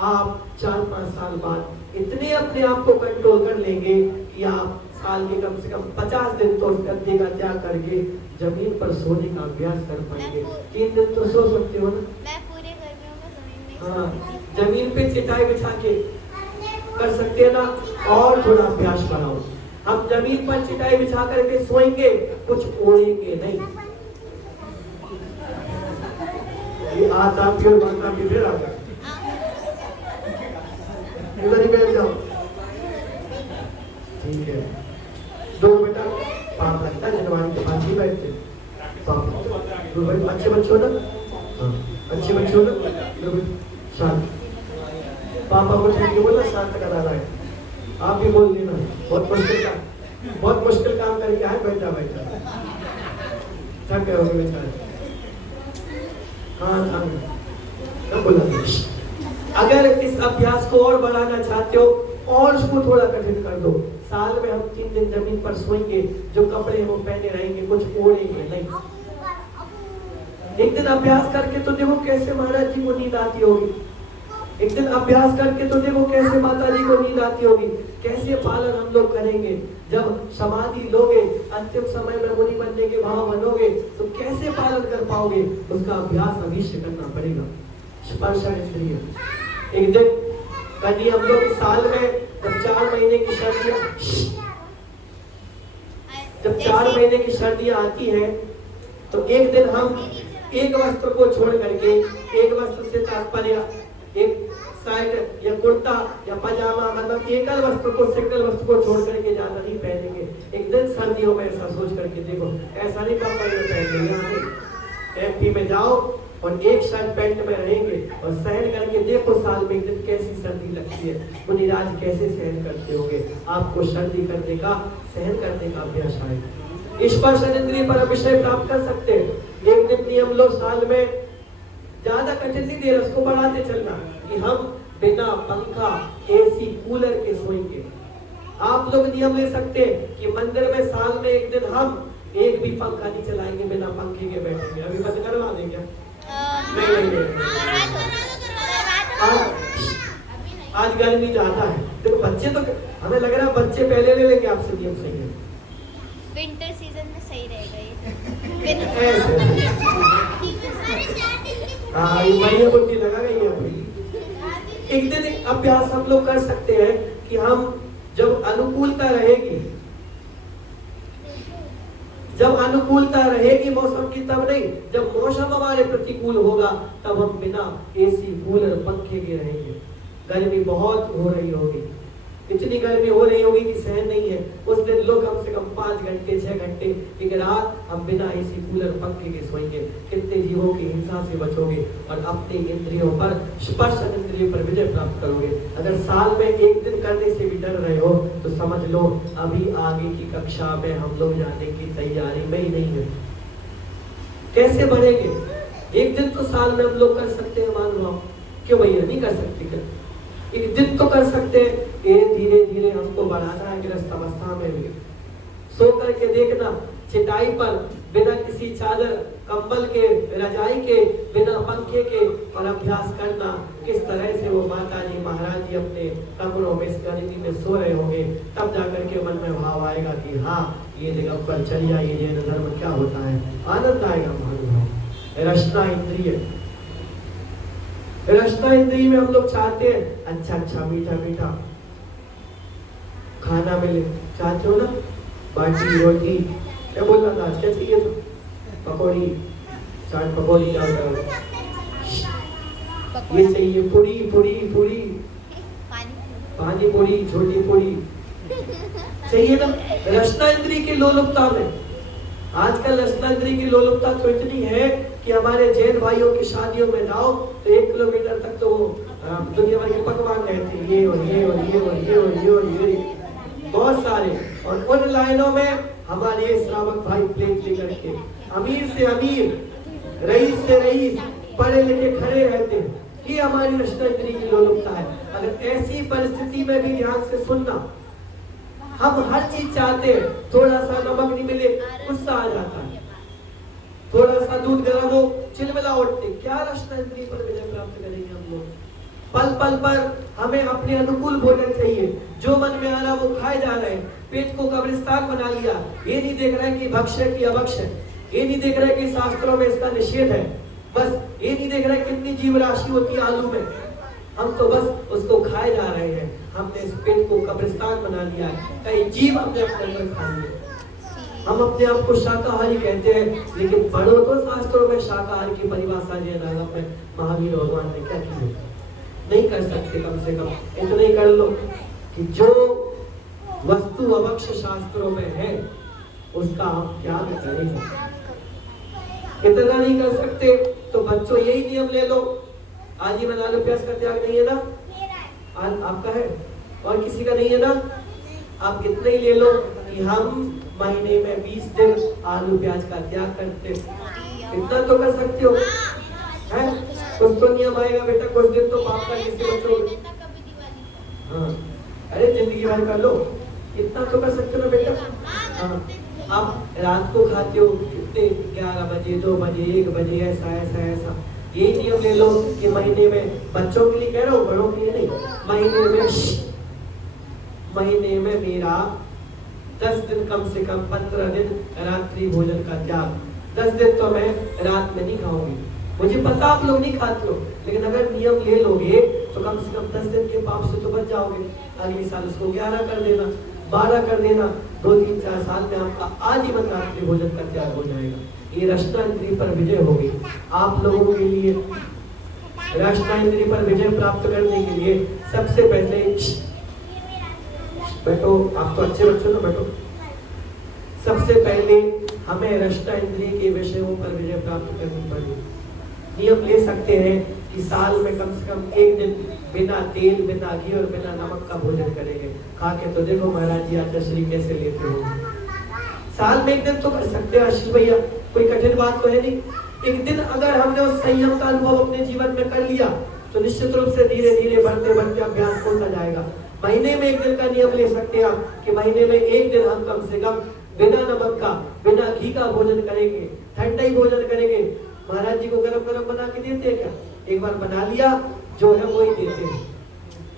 आप 4-5 साल बाद इतने अपने आप को कंट्रोल कर लेंगे कि आप साल के कम से कम 50 दिन तो उस गद्दे का त्याग करके जमीन पर सोने का अभ्यास कर पाएंगे। 3 दिन तो सो सकते हो ना? मैं पूरे गर्मियों में जमीन में हाँ, जमीन पे चटाई बिछा के कर सकते हैं ना? और थोड़ा अभ्यास बढ़ाओ। हम जमीन पर चटाई बिछा करके सोएंगे, कुछ ओढ़ेंगे नहीं। ये आता फिर माता की फिर आ गया, इधर ही बैठ जाओ, ठीक है। 2 बेटा 5 लगता है जनवारी के पास ही बैठते, अच्छे बच्चे हो ना? हाँ, अच्छे बच्चे हो ना? शांत, पापा को ठीक है बोला, शांत करा रहा है। आप भी बोल देना, बहुत मुश्किल काम करके आए, बैठा थक गए होंगे बेचारे। हाँ, बोला। अगर इस अभ्यास को और बढ़ाना चाहते हो और उसको थोड़ा कठिन कर दो, साल में हम 3 दिन जमीन पर सोएंगे, जो कपड़े वो पहने रहेंगे, कुछ ओढ़ेंगे नहीं। एक दिन अभ्यास करके तो देखो कैसे महाराज जी को नींद आती होगी। एक दिन अभ्यास करके तो देखो कैसे माता जी को नींद आती होगी, कैसे पालन हम लोग करेंगे। जब समाधि लोगे, अंतिम समय में मुनि बनने के भाव बनोगे, तो कैसे पालन कर पाओगे, उसका अभ्यास अवश्य करना पड़ेगा। स्पर्श इंद्रिय। एक दिन कभी हम लोग साल में जब 4 महीने की सर्दियां आती है, तो एक दिन हम एक वस्त्र को छोड़ करके, एक वस्त्र से तात्पर्य एक शर्ट या कुर्ता या पजामा, मतलब एकल वस्त्र को सिंगल वस्त्र को छोड़ करके ज्यादा नहीं पहनेंगे। एक दिन सर्दियों में ऐसा सोच करके देखो, ऐसा नहीं कपड़े में पहनेंगे। एमपी में जाओ और एक शर्ट पैंट में रहेंगे और सहन करके देखो साल में एक दिन कैसी सर्दी लगती है। मुनिराज कैसे सहन करते होंगे, आपको सर्दी करने का, सहन करने का अभ्यास आएगा। स्पर्श इंद्रिय पर विषय प्राप्त कर सकते हैं। एक दिन नियम लो साल में, ज्यादा कठिन नहीं दे, उसको बढ़ाते चलना कि हम बिना पंखा एसी कूलर के सोएंगे। आप लोग नियम ले सकते हैं कि मंदिर में साल में एक दिन हम एक भी पंखा नहीं चलाएंगे, बिना पंखे के बैठेंगे। अभी बंद करवा दें क्या? नहीं। आज गर्मी ज्यादा है, देखो बच्चे तो, हमें लग रहा है बच्चे पहले ले लेंगे आपसे नियम सही है। विंटर सीजन में सही रहेगा ये। हाँ, ये बढ़िया बुद्धि लगा गई है अपनी। एक दिन एक अभ्यास हम लोग कर सकते हैं कि हम जब अनुकूलता रहेगी मौसम की, तब नहीं, जब मौसम हमारे प्रतिकूल होगा तब हम बिना एसी कूलर पंखे के रहेंगे। गर्मी बहुत हो रही होगी, इतनी गर्मी हो रही होगी कि सहन नहीं है, उस दिन लोग कम से कम 5 घंटे 6 घंटे एक रात हम बिना एसी कूलर पंखे के सोएंगे। कितने जीवों की हिंसा से बचोगे और अपने इंद्रियों पर, स्पर्श इंद्रियों पर विजय प्राप्त करोगे। अगर साल में एक दिन करने से भी डर रहे हो तो समझ लो अभी आगे की कक्षा में हम लोग जाने की तैयारी में ही नहीं है। कैसे बढ़ेंगे? एक दिन तो साल में हम लोग कर सकते हैं, मान लो। क्यों भैया नहीं कर सकते? क्या एक दिन तो कर सकते हैं। ये धीरे धीरे हमको बढ़ाना है गृहस्थ अवस्था में भी। सो करके देखना चटाई पर, बिना किसी चादर कंबल के, रजाई के, बिना पंखे के, और अभ्यास करना किस तरह से वो माता जी महाराज जी अपने कमरों में इस गर्मी में सो रहे होंगे। तब जाकर के मन में भाव आएगा कि हाँ, ये दिगंबरचर्या, ये जैन धर्म क्या होता है। आनंद आएगा महानुभाव। रचना इंद्रिय, रचना इंद्रिय में हम लोग चाहते हैं अच्छा मीठा मीठा खाना मिले, चाहते हो ना, बाटी रोटी, क्या बोल रहा था आज, क्या चाहिए था? पकौड़ी, चाट पकौड़ी, ये चाहिए, पूरी पानी पूरी, छोटी पूरी चाहिए ना। रचना इंद्रिय की लोलुपता में, आजकल रचना इंद्रिय की लोलुपता तो इतनी है कि हमारे जैन भाइयों की शादियों में जाओ तो 1 किलोमीटर तक तो वो दुनिया भर के पकवान रहते हैं, ये और ये और ये और ये और ये और ये बहुत सारे। और उन लाइनों में हमारे श्रावक भाई प्लेट लेकर के अमीर से अमीर, रईस से रईस, पढ़े लिखे खड़े रहते हैं। ये हमारी रचना इंद्रिय की लोलुपता है। अगर ऐसी परिस्थिति में भी ध्यान से सुनना, हम हर चीज चाहते हैं, थोड़ा सा नमक नहीं मिले गुस्सा आ जाता है, थोड़ा सा दूध गर्म हो चिलमिला उठते। क्या रचना इंद्रिय पर विजय प्राप्त करेंगे हम लोग? पल पल पर हमें अपने अनुकूल भोजन चाहिए, जो मन में आ रहा वो खाए जा रहे हैं, पेट को कब्रिस्तान बना लिया। ये नहीं देख रहा है कि भक्ष्य की अभक्ष्य, ये नहीं देख रहा है कि शास्त्रों में इसका निषेध है, बस ये नहीं देख रहा है कितनी जीव राशि होती है आलू में, हम तो बस उसको खाए जा रहे हैं। हमने इस पेट को कब्रिस्तान बना लिया है, कई जीव हमने अपने अंदर खा लिए। हम अपने आप को शाकाहारी कहते हैं, लेकिन पढ़ो तो शास्त्रों में शाकाहार की परिभाषा जैन आगम में महावीर भगवान ने क्या की है। नहीं कर सकते, कम से कम इतना ही कर लो कि जो वस्तु अवक्ष शास्त्रों में है उसका हम त्याग करेंगे। इतना नहीं कर सकते तो बच्चों यही नियम ले लो, आजीवन आलू प्याज का त्याग नहीं है ना, आपका है और किसी का नहीं है ना, आप कितने ही ले लो कि हम महीने में 20 दिन आलू प्याज का त्याग करते, इतना तो कर सकते हो है। कुछ तो नियम आएगा बेटा, कुछ दिन तो पाप का किसी बचोगे। हाँ, अरे जिंदगी भर कर लो, इतना तो कर सकते हो ना बेटा। हाँ, आप रात को खाते हो कितने, 11 बजे 2 बजे 1 बजे, ऐसा ऐसा ऐसा, यही नियम ले लो कि महीने में, बच्चों के लिए कह रहा हूँ, बड़ों के लिए नहीं, महीने में मेरा 10 दिन, कम से कम 15 दिन रात्रि भोजन का त्याग। 10 दिन तो मैं रात में नहीं खाऊंगी। मुझे पता आप लोग नहीं खाते हो, लेकिन अगर नियम ले लोगे तो कम से कम 10 दिन के पाप से तो बच जाओगे। अगले साल उसको 11 कर देना, 12 कर देना, 2, 3, 4 साल में आपका आजीवन रात्रि भोजन का त्याग हो जाएगा। ये रचना इंद्रिय पर विजय होगी। आप लोगों के लिए रचना इंद्रिय पर विजय प्राप्त करने के लिए सबसे पहले, बैठो, आप तो अच्छे बच्चों ना, बैठो। सबसे पहले हमें रचना इंद्रिय के विषयों पर विजय प्राप्त करनी पड़ेगी। नियम ले सकते हैं कि साल में कम से कम 1 दिन बिना तेल, बिना घी और बिना नमक का भोजन करेंगे। खा के तो देखो महाराज जी आचार्य श्री कैसे लेते हो। साल में 1 दिन तो कर सकते हैं आशीष भैया, कोई कठिन बात तो है नहीं। 1 दिन अगर हमने उस संयम का अनुभव अपने जीवन में कर लिया तो निश्चित रूप से धीरे धीरे बढ़ते बढ़ते अभ्यास होता जाएगा। महीने में 1 दिन का नियम ले सकते हैं आप कि महीने में 1 दिन हम कम से कम बिना नमक का, बिना घी का भोजन करेंगे, ठंडा ही भोजन करेंगे। महाराज जी को गरम गरम बना के देते हैं क्या? एक बार बना लिया जो है वही देते हैं।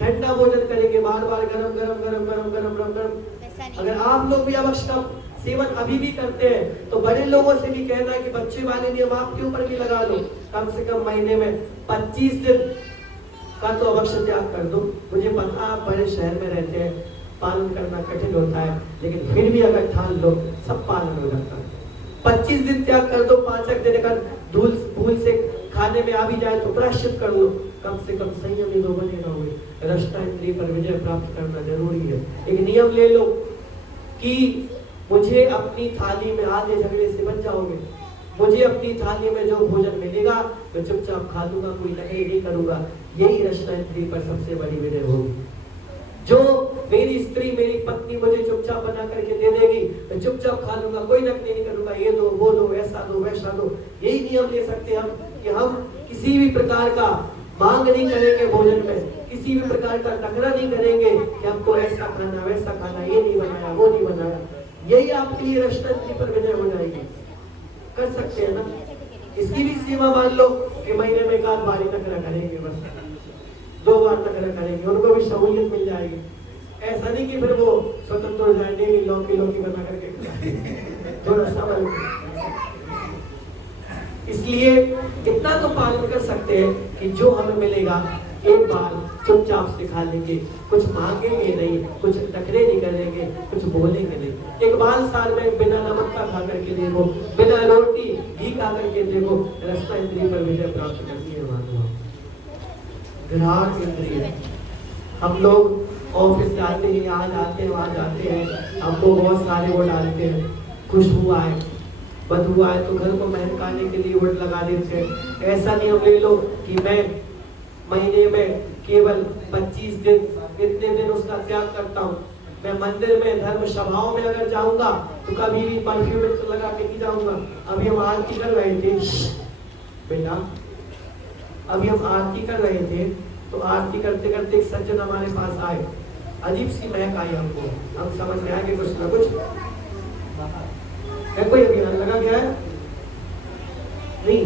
ठंडा भोजन करेंगे, बार बार गरम गरम गरम गरम गरम गरम गरम। अगर आप लोग भी अवश्य का सेवन अभी भी करते हैं तो बड़े लोगों से भी कहना है कि बच्चे वाले नियम आपके ऊपर भी लगा लो। कम से कम महीने में 25 दिन का तो अवश्य त्याग कर दो। मुझे पता आप बड़े शहर में रहते हैं, पालन करना कठिन होता है, लेकिन फिर भी अगर ठान लो सब पालन हो जाता है। 25 दिन त्याग कर दो। 5 दिन अगर भूल से खाने में आ भी जाए तो प्रायश्चित कर लो। कम से कम संयमी तो बने रहोगे। रचना इंद्रिय पर विजय प्राप्त करना जरूरी है। एक नियम ले लो कि मुझे अपनी थाली में आधे झगड़े से बच जाओगे। मुझे अपनी थाली में जो भोजन मिलेगा मैं चुपचाप खा लूंगा, कोई नखरे नहीं करूंगा। यही रचना इंद्रिय पर सबसे बड़ी विजय होगी। जो मेरी स्त्री, मेरी पत्नी मुझे चुपचाप बना करके दे देगी, मैं चुपचाप खा लूंगा, कोई नखरे नहीं करूंगा, ये दो वो दो, ऐसा दो वैसा दो। यही नियम ले सकते हैं हम कि हम किसी भी प्रकार का मांग नहीं करेंगे भोजन में, किसी भी प्रकार का नखरा नहीं करेंगे कि हमको ऐसा खाना वैसा खाना, ये नहीं बनाया वो नहीं बनाया। यही आपके लिए रचना इंद्रिय पर विजय हो जाएगी। कर सकते हैं ना? इसकी भी सीमा मान लो कि महीने में 1 बार ही नखरा करेंगे, बस 2 बार नखरा करेंगे, उनको भी सहूलियत मिल जाएगी। ऐसा नहीं कि फिर वो स्वतंत्र हो जाए, नहीं लौकी बना करके थोड़ा सा। इसलिए इतना तो पालन कर सकते हैं कि जो हमें मिलेगा 1 बार चुपचाप से खा लेंगे, कुछ मांगेंगे नहीं, कुछ नखरे नहीं करेंगे, कुछ बोलेंगे नहीं। 1 बार साल में बिना नमक का खा करके देखो, बिना रोटी घी खा करके देखो। रचना इंद्रिय पर विजय प्राप्त करनी है। घ्राण इंद्रिय, हम लोग ऑफिस जाते हैं, यहाँ जाते हैं वहाँ जाते हैं, हमको बहुत सारे वो डालते हैं, खुशबू आए बदबू आए तो घर को महकाने के लिए वोट लगा देते हैं। ऐसा नियम ले लो कि मैं महीने में केवल 25 दिन, इतने दिन उसका त्याग करता हूँ। मैं मंदिर में, धर्म सभाओं में अगर जाऊंगा तो कभी भी परफ्यूम लगा के नहीं जाऊंगा। अभी हम आरती कर रहे थे बेटा, अभी हम आरती कर रहे थे तो आरती करते करते एक सज्जन हमारे पास आए, अजीब सी महक आई हमको, हम समझ में आ गए कुछ ना कुछ है, कोई अभियान लगा गया है नहीं,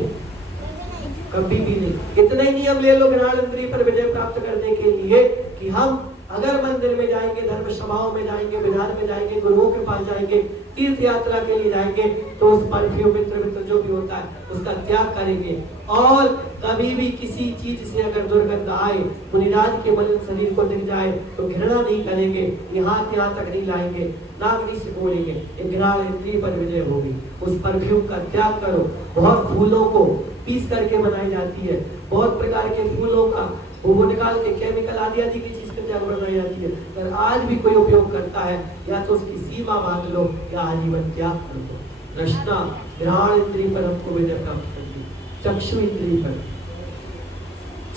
कभी भी नहीं। इतना ही नियम ले लो घ्राण इंद्रिय पर विजय प्राप्त करने के लिए कि हम अगर मंदिर में जाएंगे, धर्म सभाओं में जाएंगे, विधान में जाएंगे, गुरुओं के पास जाएंगे, तीर्थ यात्रा के लिए जाएंगे तो उस परफ्यूम मित्र जो भी होता है उसका त्याग करेंगे। और कभी भी किसी चीज से अगर दुर्गंध आए, मुनिराज के मलिन शरीर को दिख जाए तो घृणा नहीं करेंगे, यहाँ तक नहीं लाएंगे, नाम नहीं से बोलेंगे। घ्राण इंद्रिय पर विजय होगी। उस परफ्यूम का त्याग करो। बहुत फूलों को पीस करके बनाई जाती है, बहुत प्रकार के फूलों का वो निकाल के केमिकल आदि की चीज का त्याग बनाई जाती है। अगर आज भी कोई उपयोग करता है या तो उसकी सीमा मान लो या आजीवन त्याग कर दो। रचना घ्राण इंद्रिय पर हमको विजय प्राप्त करनी। चक्षु इंद्रिय पर,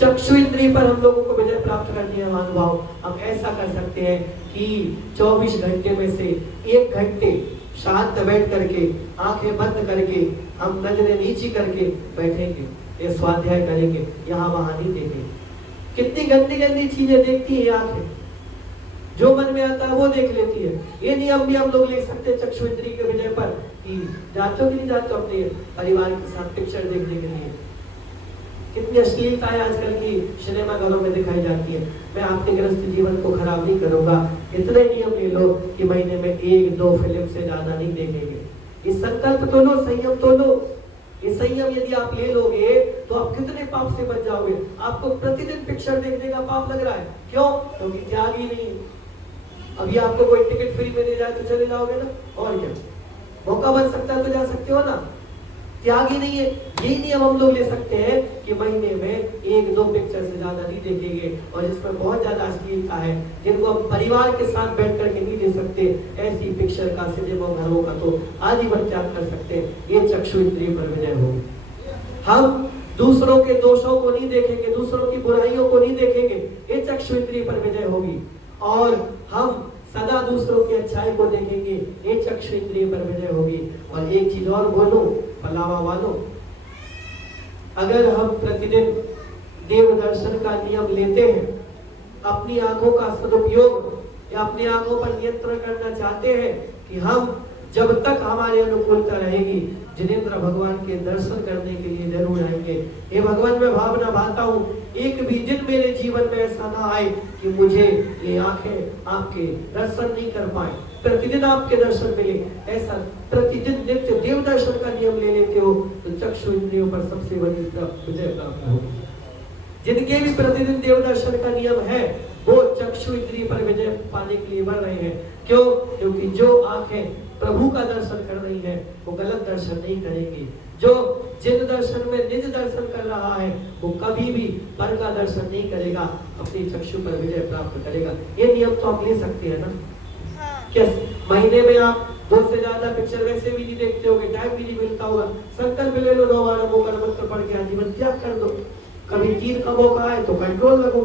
चक्षु इंद्रिय पर हम लोगों को विजय प्राप्त करनी है महानुभाव। हम ऐसा कर सकते हैं कि 24 घंटे में से 1 घंटे शांत बैठ करके, आंखें बंद करके, हम नजरें नीची करके बैठेंगे, ये स्वाध्याय करेंगे, यहाँ वहां नहीं देखेंगे। कितनी गंदी गंदी चीजें देखती है आंखें, जो मन में आता है वो देख लेती है। ये नियम भी हम लोग ले सकते हैं चक्षु इंद्रिय के विजय पर कि जाते हो कि नहीं जाते अपने परिवार के साथ पिक्चर देखने के लिए, कितनी अश्लीलताएं आजकल की सिनेमा घरों में दिखाई जाती है। मैं आपके गृहस्थ जीवन को खराब नहीं करूंगा, इतने नियम ले लो कि महीने में 1-2 फिल्म से ज्यादा नहीं देखेंगे। इस संकल्प तो लो, संयम तो लो। ये संयम यदि आप ले लोगे तो आप कितने पाप से बच जाओगे। आपको प्रतिदिन पिक्चर देखने का पाप लग रहा है, क्यों? क्योंकि त्याग ही नहीं है। अभी आपको कोई टिकट फ्री में दे जाए तो चले जाओगे ना, और क्या मौका बन सकता है तो जा सकते हो ना। त्याग ही नहीं है। यही नियम हम लोग ले सकते हैं कि महीने में 1-2 पिक्चर से ज्यादा नहीं देखेंगे, और इसमें बहुत ज्यादा अश्लीलता है जिनको हम परिवार के साथ बैठ करके नहीं दे सकते, ऐसी पिक्चर का, सिनेमा घरों का तो आजीवन त्याग कर सकते हैं। ये चक्षु इंद्रिय पर विजय होगी। हम दूसरों के दोषों को नहीं देखेंगे, दूसरों की बुराइयों को नहीं देखेंगे, ये चक्षु इंद्रिय पर विजय होगी। और हम सदा दूसरों की अच्छाई को देखेंगे, ये चक्षु इंद्रिय पर विजय होगी। और एक चीज और बोलो पलावा वालों, अगर हम प्रतिदिन देव दर्शन का नियम लेते हैं, अपनी आंखों का सदुपयोग या अपनी आंखों पर नियंत्रण करना चाहते हैं कि हम जब तक हमारे अनुकूलता रहेगी जिनेंद्र भगवान के दर्शन करने के लिए जरूर आएंगे। हे भगवान, मैं भावना भाता हूँ एक भी दिन मेरे जीवन में ऐसा ना आए कि मुझे ये आंखें आपके दर्शन नहीं कर पाए, प्रतिदिन आपके दर्शन मिले। ऐसा प्रतिदिन नित्य देव दर्शन का नियम ले लेते हो तो चक्षु इंद्रियों पर सबसे बड़ी विजय प्राप्त होगी। जिनके भी प्रतिदिन देव दर्शन का नियम है वो चक्षु इंद्रिय पर विजय पाने के लिए बढ़ रहे हैं। क्यों? क्योंकि जो आंखें प्रभु का दर्शन कर रही है वो गलत दर्शन नहीं करेंगी। जो जिन दर्शन में निज दर्शन कर रहा है वो कभी भी पर का दर्शन नहीं करेगा, अपनी चक्षु पर विजय प्राप्त करेगा। ये नियम तो आप ले सकते हैं ना। क्या महीने में आप 2 से ज्यादा पिक्चर वैसे भी नहीं देखते होगे, टाइम भी नहीं मिलता होगा, संकल्प ले लो 9 बार मौका मंत्र पढ़ के आजीवन त्याग कर दो। कभी 3 का मौका आए तो कंट्रोल लगो।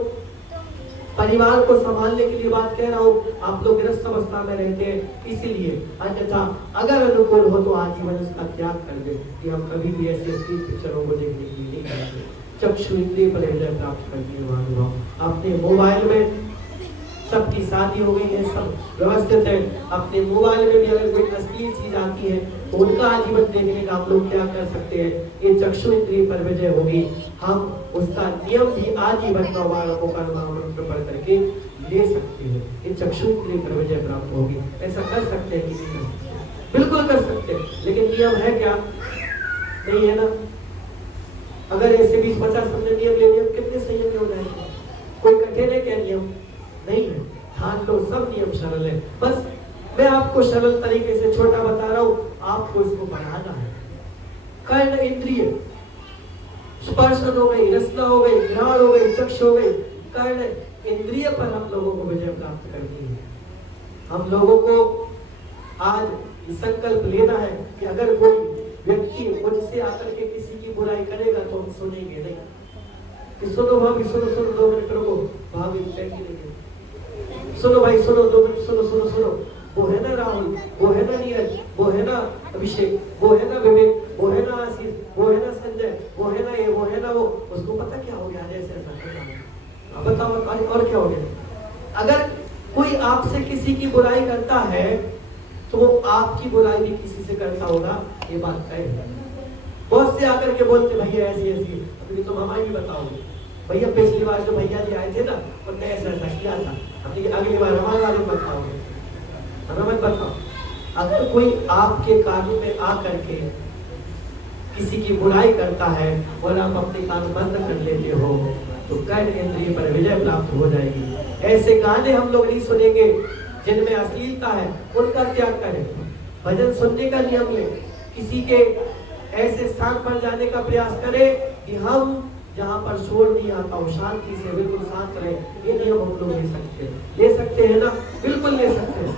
परिवार को संभालने के लिए बात कह रहा हूँ, आप लोग गृहस्थ अवस्था में रहते हैं इसीलिए, अन्यथा अगर अनुकूल हो तो आजीवन उसका त्याग कर दे कि हम कभी भी ऐसे पिक्चरों को देखने के लिए नहीं करेंगे। चक्षु इंद्रिय पर विजय प्राप्त करने वाले अपने मोबाइल में सबकी शादी हो गई है, सब व्यवस्थित है, अपने मोबाइल में भी अगर कोई अश्लील चीज आती है तो उनका आजीवन देखने का हम लोग क्या कर सकते हैं? ये चक्षु इंद्रिय पर विजय होगी। हम उसका नियम भी आजीवन का पढ़ करके ले सकते हैं। ये चक्षु इंद्रिय पर विजय प्राप्त होगी। ऐसा कर सकते हैं कि नहीं कर सकते? बिल्कुल कर सकते हैं, लेकिन नियम है क्या? नहीं है ना। अगर ऐसे 20-50 हमने नियम ले लिया कितने संयम हो जाएंगे? कोई कठिन है क्या नियम? नहीं है। ठान लो सब नियम सरल है, बस मैं आपको सरल तरीके से छोटा बता रहा हूँ, आपको इसको बढ़ाना है। कर्ण इंद्रिय, स्पर्शन हो गई, रसना हो गई, घ्राण हो गई, चक्षु हो गई, कर्ण इंद्रिय पर हम लोगों को विजय प्राप्त करनी है। हम लोगों को आज संकल्प लेना है कि अगर कोई व्यक्ति मुझसे आकर के किसी की बुराई करेगा तो हम सुनेंगे नहीं कि सुनो भाभी, सुनो 2 मिनट रुको, भाभी लेंगे, सुनो भाई सुनो 2 मिनट, सुनो, वो है ना राहुल, वो है ना नीरज, वो है ना अभिषेक, वो है ना विवेक, वो है ना आशीष, वो है ना संजय, वो है ना ये, वो है ना वो, उसको पता क्या हो गया? जैसे ऐसा बताओ और क्या हो गया? अगर कोई आपसे किसी की बुराई करता है तो वो आपकी बुराई भी किसी से करता होगा, ये बात तय है। बहुत से आकर के बोलते भैया ऐसी अभी तुम हमारी भी बताओगे, भैया पिछली बार जो भैया जी आए थे ना उन्होंने ऐसा किया था, अगली बार हमारे बारे में बताओगे, हमें मत बताओ। अगर कोई आपके कार्य में आकर के किसी की बुराई करता है और आप अपने कान बंद कर लेते हो तो कर्ण इंद्रिय पर विजय प्राप्त हो जाएगी। ऐसे गाने हम लोग नहीं सुनेंगे जिनमें अश्लीलता है, उनका त्याग करें। भजन सुनने का नियम ले, किसी के ऐसे स्थान पर जाने का प्रयास करें कि हम जहाँ पर शोर नहीं आता हो, शांति से बिल्कुल शांत रहे। ये नियम हम लोग ले सकते हैं ना? बिल्कुल ले सकते हैं।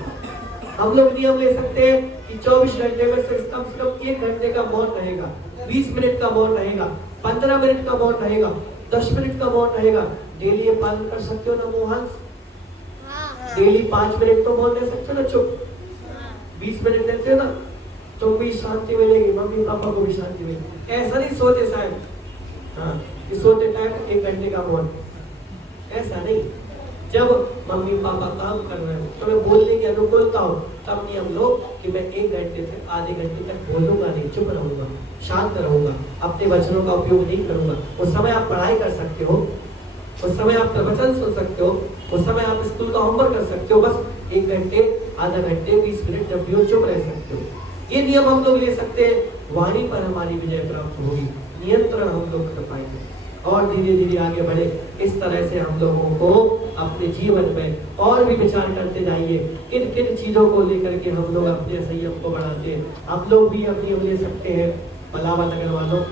हम लोग नियम ले सकते हैं कि 24 घंटे में से कम 1 घंटे का मौन रहेगा, 20 मिनट का मौन रहेगा, 15 मिनट का मौन रहेगा, 10 मिनट का मौन रहेगा। डेली ये पालन कर सकते हो ना मोहन? डेली 5 मिनट तो मौन ले सकते हो ना, चुप 20 मिनट लेते हो ना, तुम भी शांति मिलेगी, मम्मी पापा को भी शांति मिलेगी। ऐसा नहीं सोते शायद, हाँ, कि सोते टाइम 1 घंटे का मौन, ऐसा नहीं। जब मम्मी पापा काम कर रहे हो तो मैं बोलने की अनुकूलता हो, तब नियम लो कि मैं 1 घंटे से आधे घंटे तक बोलूंगा नहीं, चुप रहूंगा, शांत रहूंगा, अपने वचनों का उपयोग नहीं करूंगा। उस समय आप पढ़ाई कर सकते हो, उस समय आप प्रवचन सुन सकते हो, उस समय आप स्कूल का होमवर्क कर सकते हो। बस 1 घंटे, आधा घंटे, 20 मिनट जब भी हो चुप रह सकते हो। ये नियम हम लोग ले सकते हैं, वाणी पर हमारी विजय प्राप्त होगी, नियंत्रण हम लोग कर पाएंगे और धीरे धीरे आगे बढ़े। इस तरह से हम लोगों को अपने जीवन में और भी विचार करते जाइए, किन किन चीजों को लेकर के हम लोग अपने संयम को बढ़ाते हैं। आप लोग भी अब नियम ले सकते हैं। पलावा नगर वालों,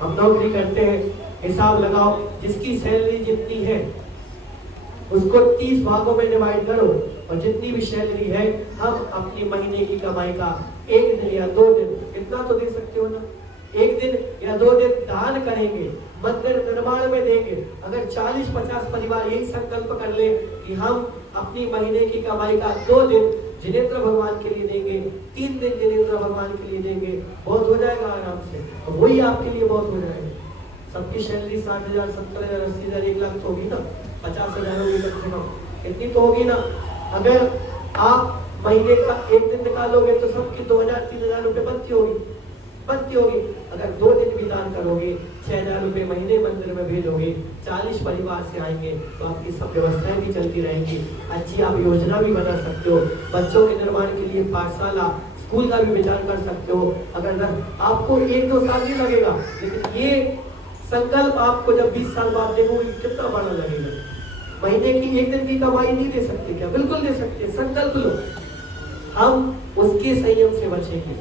हम नौकरी करते हैं, हिसाब लगाओ, जिसकी सैलरी जितनी है उसको 30 भागों में डिवाइड करो और जितनी भी सैलरी है हम अपनी महीने की कमाई का 1 दिन या 2 दिन, इतना तो दे सकते हो ना, 1 दिन या 2 दिन दान करेंगे, मंदिर निर्माण में देंगे। अगर 40-50 परिवार यही संकल्प कर ले कि हम अपनी महीने की कमाई का 2 दिन जिनेंद्र भगवान के लिए देंगे, 3 दिन जिनेंद्र भगवान के लिए देंगे, बहुत हो जाएगा आराम से, तो वही आपके लिए बहुत हो जाएगा। सबकी सैलरी 60,000, 70,000, 80,000, 1 लाख तो होगी ना, 50,000 होगी कम से कम, इतनी तो होगी ना। अगर आप महीने का 1 दिन निकालोगे तो सबकी 2,000-3,000 रुपए बनती होगी। अगर 2 दिन भी दान करोगे, 6,000 रुपए महीने मंदिर में भेजोगे, 40 परिवार से आएंगे, तो आपकी सब व्यवस्थाएं भी चलती रहेंगी। अच्छी आप योजना भी बना सकते हो, बच्चों के निर्माण के लिए पाठशाला, स्कूल का भी विचार कर सकते हो। अगर आपको 1-2 साल नहीं लगेगा, लेकिन ये संकल्प आपको जब 20 साल बाद देखोगे कितना बड़ा लगेगा। महीने की 1 दिन की कमाई नहीं दे सकते क्या? बिल्कुल दे सकते, संकल्प लो। हम उसके संयम से बचेंगे।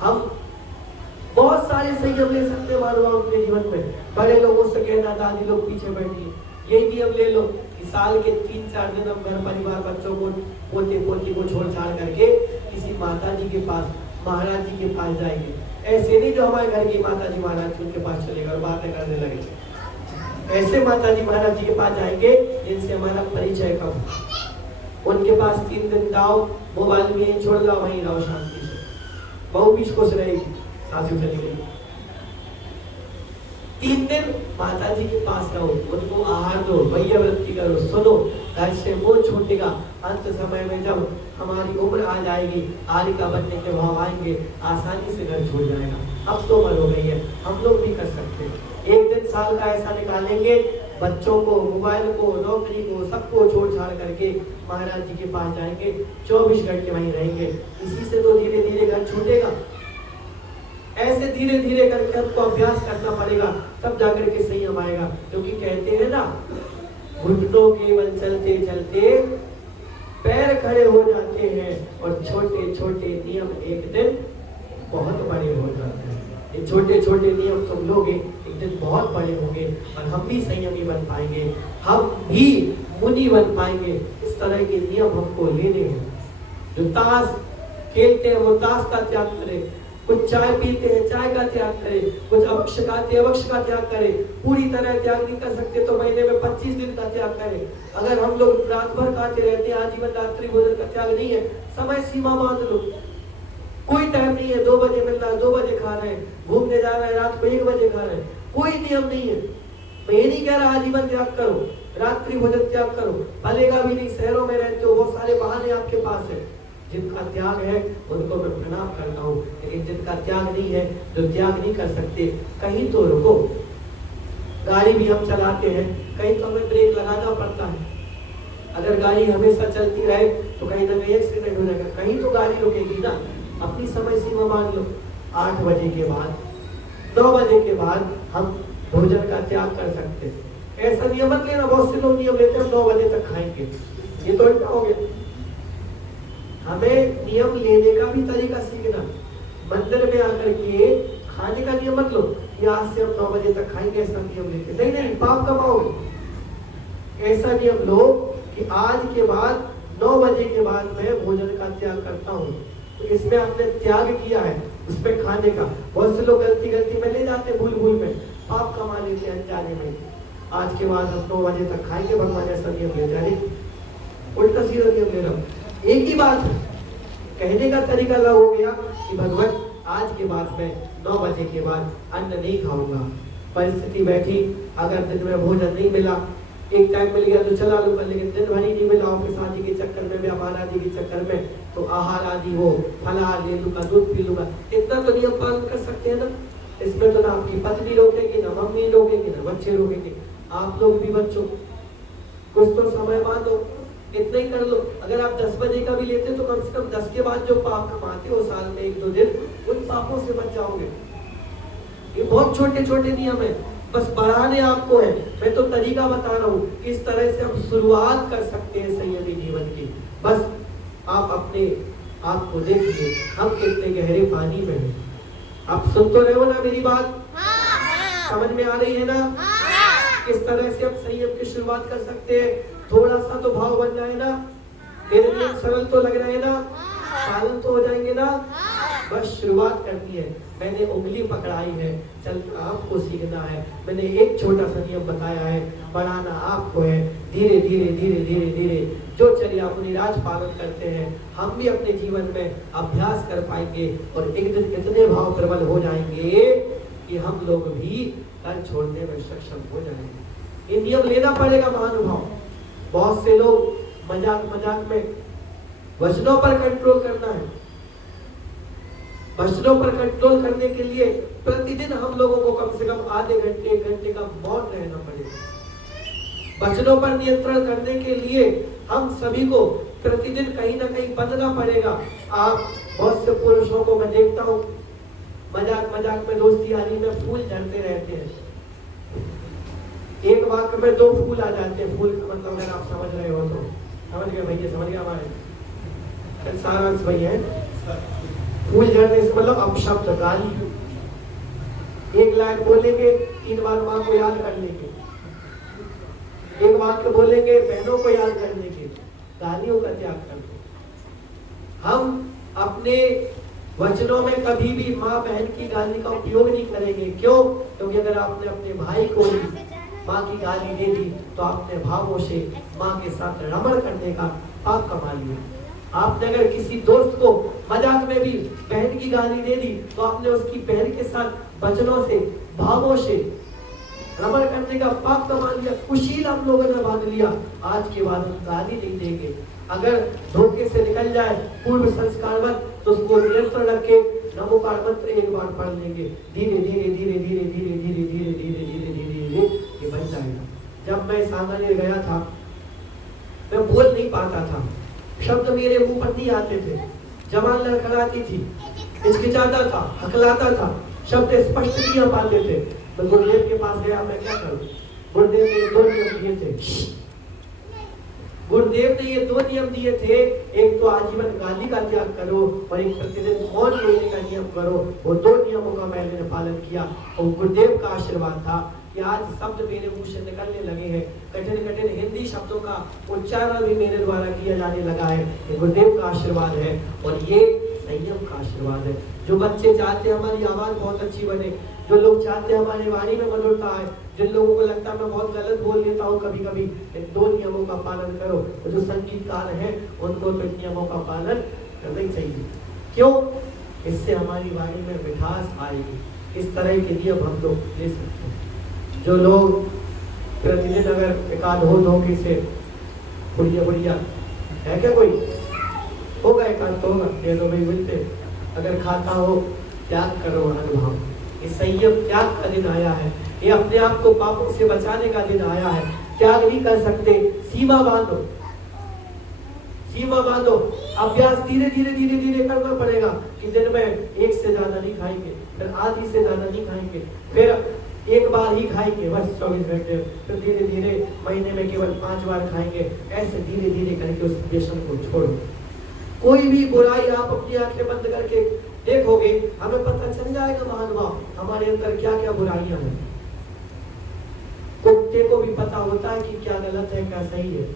हम बहुत सारे संयम ले सकते हैं मानव अपने जीवन में। बड़े लोगों से कहना, दादी लोग पीछे बैठिए, यही नियम ले लो कि साल के 3-4 दिन हम घर परिवार, बच्चों को, पोते पोती को छोड़ छाड़ करके किसी माता जी के पास, महाराज जी के पास जाएंगे। ऐसे नहीं जो हमारे घर की माता जी महाराज जी उनके पास चलेगा और बातें करने लगे। ऐसे माता जी महाराज जी के पास जाएंगे जिनसे हमारा परिचय कम, उनके पास 3 दिन जाओ, मोबाइल में यही छोड़ जाओ, वहीं रहो शांति से। बहू भी खुश रहेगी, सासू चली गई। 3 दिन माता जी के पास रहो, उनको आहार दो, भैया वृत्ति करो, सुनो, घर से मोह छूटेगा। अंत समय में जब हमारी उम्र आ जाएगी, आलिका बनने के भाव आएंगे, आसानी से घर छूट जाएगा। अब तो उम्र हो गई है, हम लोग भी कर सकते हैं। 1 दिन साल का ऐसा निकालेंगे, बच्चों को, मोबाइल को, नौकरी को, सबको छोड़ छाड़ करके महाराज जी के पास जाएंगे, 24 घंटे वहीं रहेंगे। इसी से तो धीरे धीरे घर छूटेगा। ऐसे धीरे धीरे करके हमको अभ्यास करना पड़ेगा, तब जाकर के संयम आएगा। क्योंकि कहते हैं ना, घुटनों केवल चलते चलते पैर खड़े हो जाते हैं और छोटे छोटे नियम एक दिन बहुत बड़े हो जाते हैं। ये छोटे छोटे नियम तुम लोगे, एक दिन बहुत बड़े होंगे और हम भी संयमी बन पाएंगे, हम भी मुनि बन पाएंगे। इस तरह के नियम हमको लेने हैं। जो ताश खेलते हैं वो ताश का त्याग करें, कुछ चाय पीते हैं चाय का त्याग करें, कुछ अवक्ष खाते अवक्ष का त्याग करें। पूरी तरह त्याग नहीं कर सकते तो महीने में 25 दिन का त्याग करें। अगर हम लोग रात भर खाते रहते हैं, आजीवन रात्रि भोजन का त्याग नहीं है, समय सीमा बांध लो। कोई टाइम नहीं है, 2 बजे मिल रहा है 2 बजे खा रहे हैं, घूमने जा रहे हैं रात को 1 बजे खा रहे हैं, कोई नियम नहीं है। मैं ये नहीं कह रहा आजीवन त्याग करो, रात्रि भोजन त्याग करो, फलेगा भी नहीं। शहरों में रहते हो, बहुत सारे बहाने आपके पास है। जिनका त्याग है उनको मैं प्रणाम करता हूँ, लेकिन जिनका त्याग नहीं है, जो त्याग नहीं कर सकते, कहीं तो रुको। गाड़ी भी हम चलाते हैं, कहीं तो हमें ब्रेक लगाना पड़ता है। अगर गाड़ी हमेशा चलती रहे तो कहीं ना कहीं एक्सीडेंट हो जाएगा, कहीं तो गाड़ी रुकेगी ना। अपनी समय सीमा मान लो, 8 बजे के बाद, 9 बजे के बाद हम भोजन का त्याग कर सकते हैं। ऐसा नियम मत लेना, बहुत से लोग नियम लेते हैं 9 बजे तक खाएंगे, ये तो उल्टा हो गया। हमें नियम लेने का भी तरीका सीखना। मंदिर में आकर के खाने का नियम मत लो कि आज से हम 9 बजे तक खाएंगे, ऐसा नियम लेके नहीं, पाप कमाओगे। ऐसा नियम लो कि आज के बाद 9 बजे के बाद मैं भोजन का त्याग करता हूँ, तो इसमें आपने त्याग किया है उस पर खाने का। बहुत से लोग गलती में ले जाते, भूल में पाप कमा लेते हैं अनजाने में। आज के बाद हम 9 बजे तक खाएंगे, भगवान ऐसा नियम ले जाए, उल्टा सीधा नियम ले रहा हूँ। एक ही बात कहने का तरीका अलग हो गया कि भगवान आज के बाद मैं 9 बजे के बाद अन्न नहीं खाऊंगा। परिस्थिति बैठी, अगर दिन में भोजन नहीं मिला, एक टाइम मिल गया तो चला लूंगा, लेकिन दिन भर ही नहीं मिला ऑफिस आदि के चक्कर में, व्यापार आदि के चक्कर में, तो आहार आदि हो, फलाहार ले लूंगा, दूध पी लूंगा। इतना तो नियम पालन कर सकते हैं ना। इसमें तो ना आपकी पत्नी रोकेगी, ना मम्मी रोकेगी, ना बच्चे रोकेंगे। आप लोग भी बच्चों कुछ तो समय बांधो, इतना ही कर लो। अगर आप 10 बजे का भी लेते तो कम से कम 10 के बाद जो पाप कमाते हो साल में 1-2 दिन, उन पापों से बच जाओगे। ये बहुत छोटे छोटे नियम है, बस बढ़ाने आपको है। मैं तो तरीका बता रहा हूँ, इस तरह से हम शुरुआत कर सकते हैं संयमी जीवन की। बस आप अपने आप को देखिए, हम कितने गहरे पानी में हैं। आप सुन तो रहे हो ना मेरी बात? समझ में आ रही है ना? किस तरह से हम संयम की शुरुआत कर सकते हैं? थोड़ा सा तो भाव बन जाए ना, तेरे नियम सरल तो लग रहे हैं ना, पालन तो हो जाएंगे ना। बस शुरुआत करनी है। मैंने उंगली पकड़ाई है, चल आपको सीखना है। मैंने एक छोटा सा नियम बताया है, बढ़ाना आपको है। धीरे धीरे धीरे धीरे धीरे जो चर्या मुनिराज पालन करते हैं, हम भी अपने जीवन में अभ्यास कर पाएंगे और एक दिन इतने भाव प्रबल हो जाएंगे कि हम लोग भी कर छोड़ने में सक्षम हो जाएंगे। ये नियम लेना पड़ेगा महानुभाव। बहुत से लोग मजाक मजाक में वचनों पर कंट्रोल करना है। वचनों पर कंट्रोल करने के लिए प्रतिदिन हम लोगों को कम से कम आधे घंटे 1 घंटे का मौन रहना पड़ेगा। वचनों पर नियंत्रण करने के लिए हम सभी को प्रतिदिन कहीं ना कहीं बदलना पड़ेगा। आप बहुत से पुरुषों को मैं देखता हूँ, मजाक मजाक में दोस्ती यारी में फूल झड़ते रहते हैं। एक वाक्य में 2 फूल आ जाते हैं। फूल का मतलब अगर आप समझ रहे हो तो समझ गए भैया, समझ गए हमारे सारांश भैया। फूल झड़ने से मतलब अपशब्द गाली। एक लाइन बोलेंगे 3 बार माँ को याद कर लेंगे, एक वाक्य बोलेंगे बहनों को याद कर लेंगे, गालियों का त्याग कर दो। हम अपने वचनों में कभी भी माँ बहन की गाली का उपयोग नहीं करेंगे। क्यों? क्योंकि अगर आपने अपने भाई को माँ की गाली दे दी तो आपने भावों से माँ के साथ रमण करने का पाप कमा लिया। आपने अगर किसी दोस्त को मजाक में भी बहन की गाली दे दी तो आपने उसकी बहन के साथ वचनों से भावों से रमण करने का पाप कमा लिया। कुशील हम लोगों ने बांध लिया। आज के बाद हम गाली नहीं देंगे। अगर धोखे से निकल जाए पूर्व संस्कारवत तो उसको नियंत्रण रख के नमोकार मंत्र एक बार पढ़ लेंगे। धीरे धीरे धीरे धीरे धीरे धीरे धीरे धीरे धीरे धीरे धीरे ये बन जाएगा। जब मैं सांगानेर गया था, मैं बोल नहीं पाता था, शब्द मेरे मुंह पर नहीं आते थे, जबान लड़खड़ाती थी, हिचकिचाता था, हकलाता था, शब्द स्पष्ट नहीं आ पाते थे। मैं गुरुदेव के पास गया, मैं क्या करूं? गुरुदेव ने 2 नियम दिए थे। गुरुदेव ने ये 2 नियम दिए थे, एक तो आजीवन गाली का त्याग करो और एक प्रतिदिन मौन रहने का नियम करो। वो 2 नियमों का मैंने पालन किया और गुरुदेव का आशीर्वाद था कि आज शब्द मेरे मुंह से निकलने लगे हैं। कठिन कठिन हिंदी शब्दों का उच्चारण भी मेरे द्वारा किया जाने लगा है। ये गुरुदेव का आशीर्वाद है और ये संयम का आशीर्वाद है। जो बच्चे चाहते हैं हमारी आवाज बहुत अच्छी बने, जो लोग चाहते हैं हमारी वाणी में मधुरता है, जिन लोगों को लगता है मैं बहुत गलत बोल लेता हूँ कभी कभी, इन 2 नियमों का पालन करो। तो जो संगीतकार हैं उनको तो इन नियमों का पालन करना ही चाहिए। क्यों? इससे हमारी वाणी में मिठास आएगी। इस तरह के नियम हम लोग ले सकते हैं। जो लोग प्रतिदिन अगर एकाध हो धोखे से बुढ़िया है क्या कोई होगा, एकाध तो होगा, ये तो भाई मिलते। अगर खाता हो त्याग करो अनुभव। ये संयम त्याग का दिन आया है। ये अपने आप को पापों से बचाने का दिन आया है। त्याग नहीं कर सकते, सीमा बांधो, सीमा बांधो। अभ्यास धीरे धीरे धीरे धीरे करना पड़ेगा कि दिन में 1 से ज्यादा नहीं खाएंगे, फिर आधी से ज्यादा नहीं खाएंगे, फिर 1 बार ही खाएंगे बस 24 घंटे, फिर धीरे धीरे महीने में केवल 5 बार खाएंगे। ऐसे धीरे धीरे करके उस व्यसन को छोड़ो। कोई भी बुराई आप अपनी आंखें बंद करके देखोगे, हमें पता चल जाएगा महानुभाव हमारे अंदर क्या क्या बुराइयां हैं। कुत्ते को भी पता होता है कि क्या गलत है क्या सही है।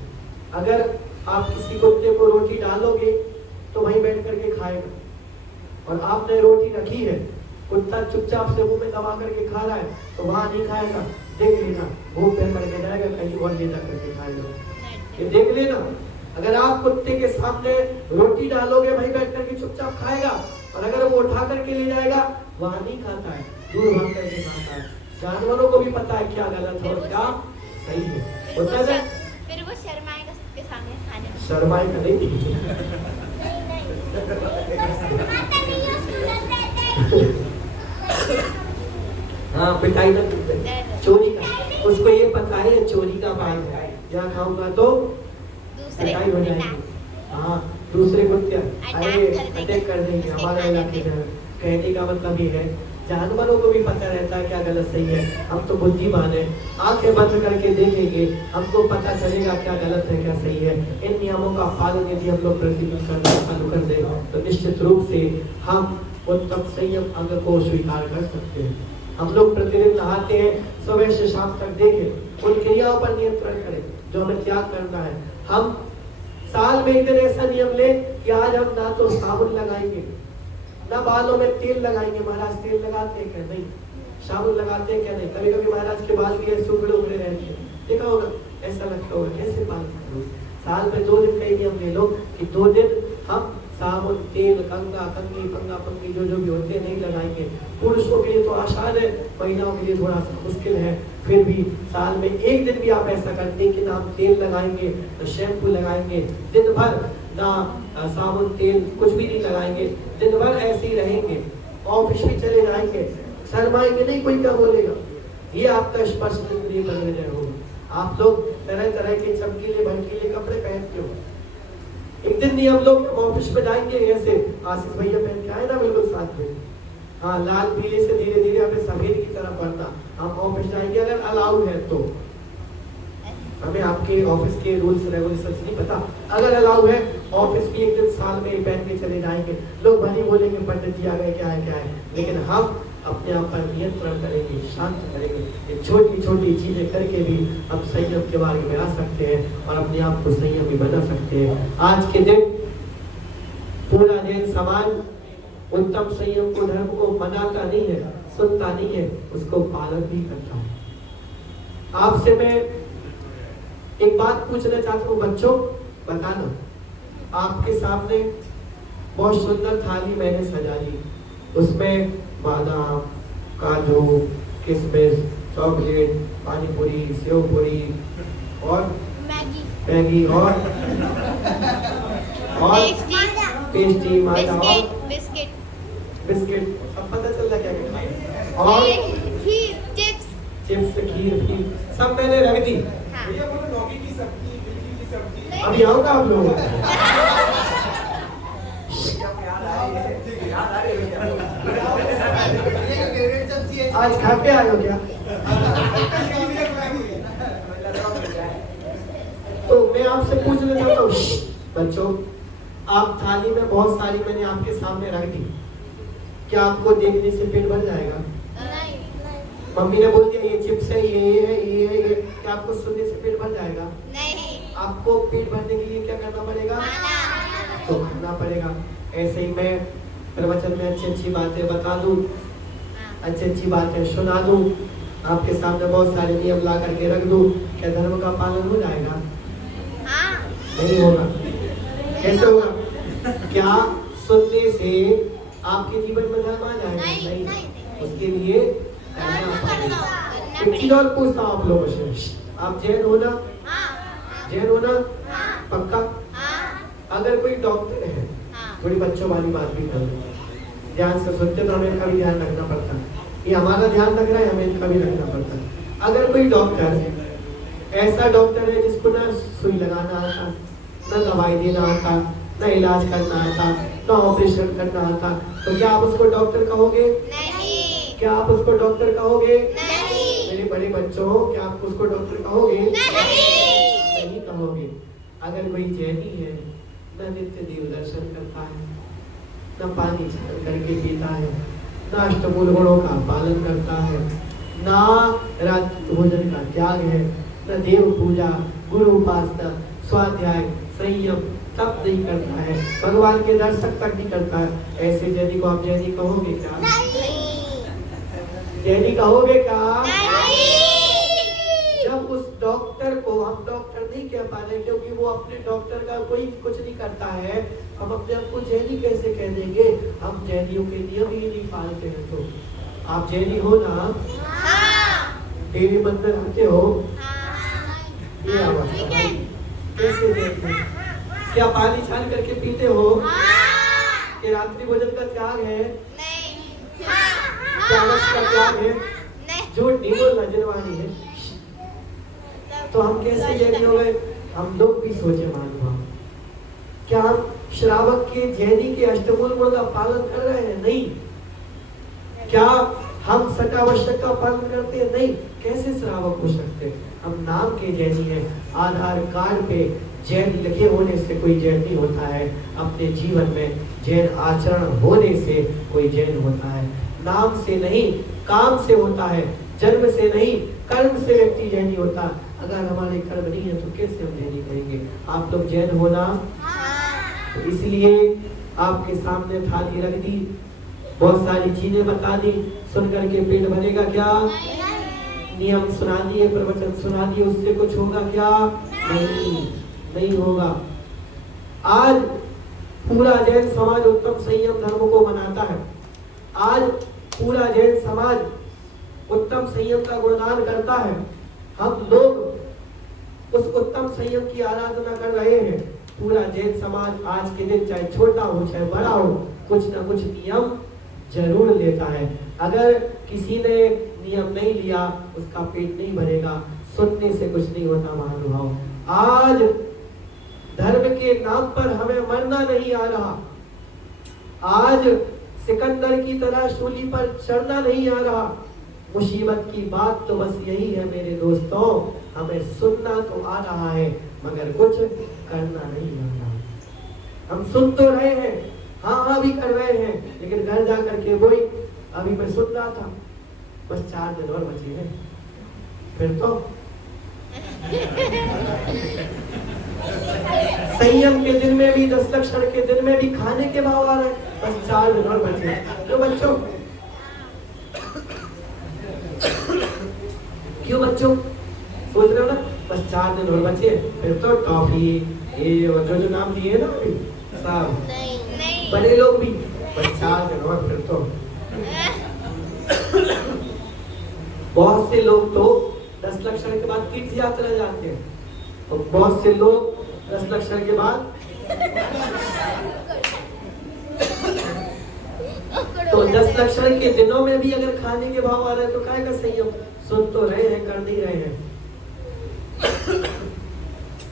अगर आप किसी कुत्ते को रोटी डालोगे तो वहीं बैठ करके खाएगा, और आपने रोटी रखी है, कुत्ता चुपचाप से मुंह में दबा करके खा रहा है तो वहां नहीं खाएगा। देख लेना, मुंह पे करके जाएगा, कहीं और ले जा करके खाएगा। ये देख लेना। अगर आप कुत्ते के सामने रोटी डालोगे वहीं बैठ करके चुपचाप खाएगा, और अगर वो उठा करके ले जाएगा वहां नहीं खाता है, दूर भाग करके खाता है। जानवरों को भी पता है क्या गलत है और क्या सही है। होता है ना? फिर वो शर्माएगा सबके सामने खाने में। शर्माए का नहीं थी। हाँ पिटाई ना चोरी का, उसको ये पता है चोरी का बाल है, यहाँ खाऊंगा तो दूसरे पिटाई हो जाएगी। हाँ दूसरे को क्या अटैक कर देंगे हमारे इलाके में। कहने का मतलब ये है जानवरों को भी पता रहता है क्या गलत सही है। हम तो बुद्धिमान है, आंखें बंद करके देखेंगे, हमको पता चलेगा क्या गलत है क्या सही है। इन नियमों का पालन यदि हम लोग प्रतिदिन करना चालू कर दें तो निश्चित रूप से हम उत्तम संयम अंग को स्वीकार कर सकते हैं। हम लोग प्रतिदिन नहाते हैं, सुबह से शाम तक देखें, उन क्रियाओं पर नियंत्रण करें जो हमें त्याग करना है। हम साल में एक दिन ऐसा नियम ले कि आज हम ना तो साबुन लगाएंगे ना बालों में तेल लगाएंगे। महाराज तेल लगाते हैं क्या? नहीं। साबुन लगाते हैं क्या? नहीं। कभी कभी महाराज के बाल भी ऐसे उगड़े उगड़े रहते हैं, देखा होगा, ऐसा लगता होगा कैसे बाल करो। साल में 2 दिन का नियम ले लो कि 2 दिन हम साबुन तेल कंगा कंगी पंगा पंगी जो भी होते हैं नहीं लगाएंगे। पुरुषों के लिए तो आसान है, महिलाओं के लिए थोड़ा सा मुश्किल है। फिर भी साल में एक दिन भी आप ऐसा करते हैं कि ना हम तेल लगाएंगे ना शैम्पू लगाएंगे, दिन भर ना साबुन तेल कुछ भी नहीं लगाएंगे, दिन भर ऐसे ही रहेंगे, ऑफिस भी चले जाएंगे, शर्माएंगे नहीं, कोई क्या बोलेगा। ये आपका स्पष्ट निर्णय होगा। आप लोग तरह तरह के चमकीले भड़कीले कपड़े पहनते हो, एक दिन नहीं हम लोग ऑफिस में जाएंगे ऐसे आशीष भैया पहन के आए ना बिल्कुल साथ में, हाँ लाल पीले से धीरे धीरे हमें सफेद की तरफ बढ़ना। हम ऑफिस जाएंगे अगर अलाउड है तो, हमें आपके ऑफिस के रूल्स रेगुलेशंस नहीं पता, अगर अलाउ है ऑफिस भी एक दिन साल में पहन के चले जाएंगे। लोग भले बोलेंगे पंडित जी आ गए क्या है, लेकिन हम अपने आप पर नियंत्रण करेंगे, शांत करेंगे। ये छोटी छोटी चीजें करके भी हम संयम के बारे में आ सकते हैं और अपने आप को संयमी बना सकते हैं। आज के दिन पूरा दिन समाज उत्तम संयम को धर्म को मनाता नहीं है, सुनता नहीं है, उसको पालन भी करता है। आपसे मैं एक बात पूछना चाहता हूँ बच्चों, बताना, आपके सामने बहुत सुंदर थाली मैंने सजा ली, उसमें बादाम काजू किशमिश चॉकलेट पानी पूरी सेव पूरी और मैगी और पेस्ट्री माजा और बिस्किट सब पता चल रहा क्या क्या और चिप्स खीर सब मैंने रख दी। अभी आऊंगा आप लोगों आज खा के आए हो क्या? तो मैं आपसे पूछना चाहता हूँ बच्चों, आप थाली में बहुत सारी मैंने आपके सामने रख दी, क्या आपको देखने से पेट भर जाएगा? मम्मी ने बोल दिया ये चिप्स है ये है ये, क्या आपको सुनने से पेट भर जाएगा? नहीं। आपको पेट भरने के लिए क्या करना पड़ेगा? तो खाना पड़ेगा। ऐसे ही मैं प्रवचन में अच्छी अच्छी बातें बता दूं, अच्छी अच्छी बातें सुना दूं, आपके सामने बहुत सारे नियम ला करके रख दूं, क्या धर्म का पालन हो जाएगा? नहीं होगा। कैसे होगा? क्या सुनने से आपके जीवन में धर्म आ जाएगा? नहीं। उसके लिए एक चीज और पूछता हूँ आप लोगों से, आप जैन हो ना? जैन हो ना? पक्का? अगर कोई डॉक्टर है, थोड़ी बच्चों वाली बात भी कर ध्यान से सुनते तो हमें इनका भी ध्यान रखना पड़ता है, ये हमारा ध्यान रख रहा है, हमें इनका भी रखना पड़ता है। अगर कोई डॉक्टर ऐसा डॉक्टर है जिसको ना सुई लगाना आता, ना दवाई देना आता, ना इलाज करना आता, ना ऑपरेशन करना आता, तो क्या आप उसको डॉक्टर कहोगे? नहीं। क्या आप उसको डॉक्टर कहोगे? नहीं। मेरे बड़े बच्चों, क्या आप उसको डॉक्टर कहोगे? नहीं कहोगे। अगर कोई जैनी है, न नित्य देव दर्शन करता है, न पानी छान करके पीता है, न अष्टमूल गुणों का पालन करता है, ना रात्रि भोजन का त्याग है, न देव पूजा गुरु उपासना स्वाध्याय संयम तप नहीं करता है, भगवान के दर्शन तक नहीं करता है, ऐसे जैनी को आप जैनी कहोगे क्या? जैनी कहोगे क्या? जब उस डॉक्टर को हम डॉक्टर नहीं कह पा रहे क्योंकि वो अपने डॉक्टर का कोई कुछ नहीं करता है, हम अपने आप को जैनी कैसे कह देंगे? हम जैनियों के नियम ही नहीं पालते हैं। तो आप जैनी हो ना? देवी मंदिर आते हो? से जैन है। क्या पानी छान करके पीते हो? कि रात्रि भोजन का त्याग है? नहीं। क्या आलस का त्याग है? नहीं। झूठ नहीं बोलना, जनवाणी है। तो हम कैसे जैनी हो गए? हम लोग भी सोचे महानुभाव, क्या हम श्रावक के जैनी के अष्टमूल गुण का पालन कर रहे हैं? नहीं। क्या हम सटावश्यक का पालन करते हैं? नहीं। कैसे श्रावक हो सकते हैं? हम नाम के जैनी हैं। आधार कार्ड पे जैन लिखे होने से कोई जैन नहीं होता है। अपने जीवन में जैन आचरण होने से कोई जैन होता है। नाम से नहीं, काम से होता है। जन्म से नहीं, कर्म से व्यक्ति जैनी होता। अगर हमारे कर्म नहीं है तो कैसे हम जैनी कहेंगे? आप लोग जैन हो ना? तो इसलिए आपके सामने थाली रख दी, बहुत सारी चीजें बता दी, सुन करके पेट भरेगा क्या? नियम सुना दिए, प्रवचन सुना दिए, उससे कुछ होगा क्या? नहीं होगा। आज पूरा जैन समाज उत्तम संयम धर्म को मनाता है। आज पूरा जैन समाज उत्तम संयम का गुणगान करता है। हम लोग उस उत्तम संयम की आराधना कर रहे हैं। पूरा जैन समाज आज के दिन चाहे छोटा हो चाहे बड़ा हो, कुछ ना कुछ नियम जरूर लेता है। अगर किसी ने नियम नहीं लिया, उसका पेट नहीं भरेगा। सुनने से कुछ नहीं होता महानुभाव। आज धर्म के नाम पर हमें मरना नहीं आ रहा। आज सिकंदर की तरह शूली पर चढ़ना नहीं आ रहा। मुसीबत की बात तो बस यही है मेरे दोस्तों, हमें सुनना तो आ रहा है मगर कुछ करना नहीं आ रहा। हम सुन तो रहे हैं, हाँ भी कर रहे हैं, लेकिन घर जा करके वही अभी मैं सुन रहा था, बस 4 दिन और बचे हैं फिर तो संयम के दिन में भी, 10 लक्षण के दिन में भी खाने के भाव आ रहे हैं, बस 4 दिन और बचे हैं। क्यों बच्चों? क्यों बच्चों? सोच रहे हो ना, बस 4 दिन और बचे, फिर तो टॉफी ये और जो नाम दिए ना अभी सब नहीं। बड़े लोग भी, बस 4 दिन और फिर तो बहुत से लोग तो 10 लक्षण के बाद तीर्थ यात्रा जाते हैं और बहुत से लोग 10 लक्षण के बाद तो 10 लक्षण के दिनों में भी अगर खाने के भाव आ रहे हैं तो काय का संयम? सुन तो रहे हैं, कर नहीं रहे हैं।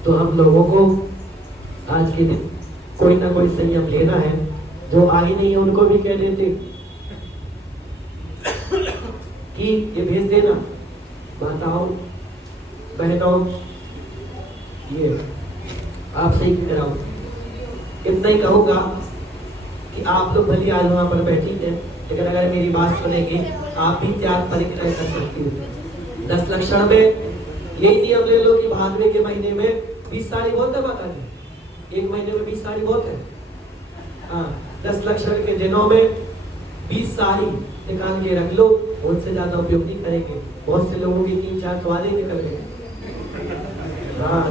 तो हम लोगों को आज के दिन कोई ना कोई संयम लेना है। जो आ ही नहीं है उनको भी कह देते कि ये भेज देना, माताओं बहनों, ये आपसे ही कह रहा हूं। इतना ही कहूंगा कि आप लोग भली आज वहां पर बैठी थे, लेकिन अगर मेरी बात सुनेंगे आप भी त्याग परिग्रह कर सकती हो। 10 लक्षण में यही नियम ले लो कि भादवे के महीने में 20 साड़ी बहुत है माता जी, 1 महीने में 20 साड़ी बहुत है। हाँ, 10 लक्षण के दिनों में 20 साड़ी निकाल के रख लो, उनसे ज्यादा उपयोग नहीं करेंगे। बहुत से लोगों की 3-4 सवाल निकल गए। हाँ,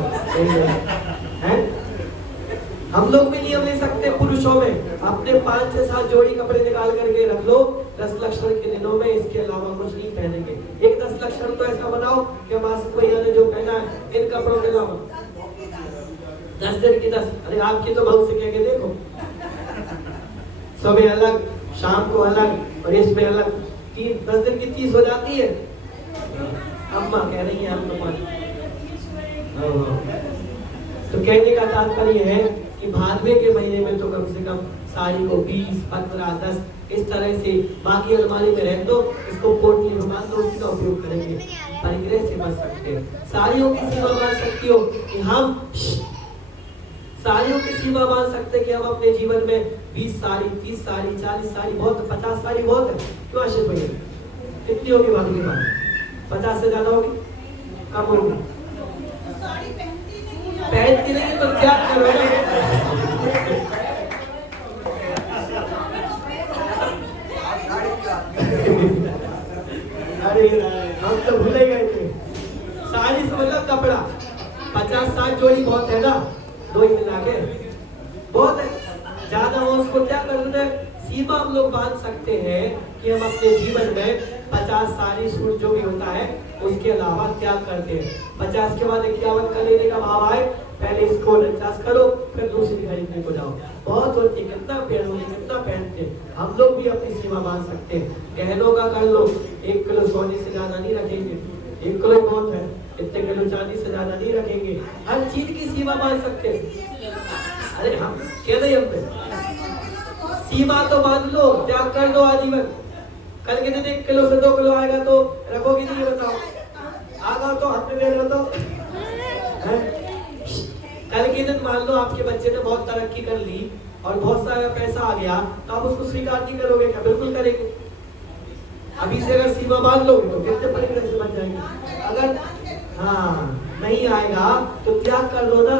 हम लोग भी नियम ले सकते हैं। पुरुषों में अपने 5 से 7 जोड़ी कपड़े निकाल करके रख लो 10 लक्षण के दिनों में, इसके अलावा कुछ नहीं पहनेंगे। एक 10 लक्षण तो ऐसा बनाओ कि मासिक भैया ने जो पहना है इन कपड़ों के अलावा 10 दिन की 10। अरे आपकी तो बहुत से कह के देखो, सुबह अलग, शाम को अलग और इसमें अलग, 10 दिन की 30 हो जाती है। अम्मा कह रही है हम लोग। तो कहने का तात्पर्य है कि भादवे के महीने में तो कम से कम साड़ी को 20, 15, 10 इस तरह से बाकी अलमारी में रख दो, इसको पोटली में बांध दो, उसका उपयोग करेंगे, परिग्रह से बच सकते हैं। साड़ियों की सीमा बांध सकती हो कि हम साड़ियों की सीमा बांध सकते कि हम अपने जीवन में 20 साड़ी, 30 साड़ी, 40 साड़ी बहुत, 50 साड़ी बहुत है। क्यों आशिष भैया? कितनी होगी भादवे की बात? 50 से ज्यादा होगी? कम होगी? पहनती नहीं तो क्या करोगे? अरे हम तो भूले गए थे। साड़ी से मतलब कपड़ा 50-60 जोड़ी बहुत है ना, 2 ही मिला के बहुत है। ज्यादा हो उसको क्या करना है? सीमा हम लोग बांध सकते हैं कि हम अपने जीवन में 50 साड़ी सूट जो भी होता है उसके अलावा त्याग करते हैं। 50 के बाद 51 का लेने का भाव आए, पहले इसको 50 करो, फिर दूसरी खरीदने को जाओ। बहुत होती है, कितना पहनते। हम लोग भी अपनी सीमा बांध सकते हैं। गहनों का कर लो, 1 किलो सोने से ज्यादा नहीं रखेंगे, 1 किलो बहुत है, इतने किलो चांदी से ज्यादा नहीं रखेंगे। हर चीज की सीमा बांध सकते हैं। अरे हम कह रहे हम पे सीमा तो बांध लो, त्याग कर दो आजीवन। कल के दिन 1 किलो से 2 किलो आएगा तो रखोगे नहीं, बताओ? आगा तो हाथ में ले लो तो कल के दिन मान लो आपके बच्चे ने बहुत तरक्की कर ली और बहुत सारा पैसा आ गया, तो आप उसको स्वीकार नहीं करोगे क्या? बिल्कुल करेंगे। अभी से अगर सीमा बांध लोगे तो कितने बड़े घर से बन जाएंगे। अगर नहीं आएगा तो त्याग कर दो ना।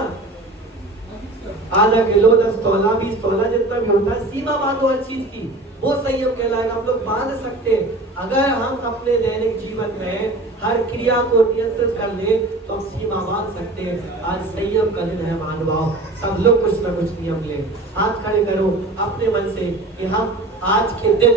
आधा किलो, 10 तोला, 20 तोला, जितना भी होता है, सीमा बांधो हर चीज की। वो संयम कहलाएगा। हम लोग बांध सकते हैं। अगर हम अपने दैनिक जीवन में हर क्रिया को नियंत्रित कर ले तो हम सीमा बांध सकते हैं। आज संयम का दिन है मानवाओं, सब लोग कुछ ना कुछ नियम ले। हाथ खड़े करो अपने मन से कि हम आज के दिन,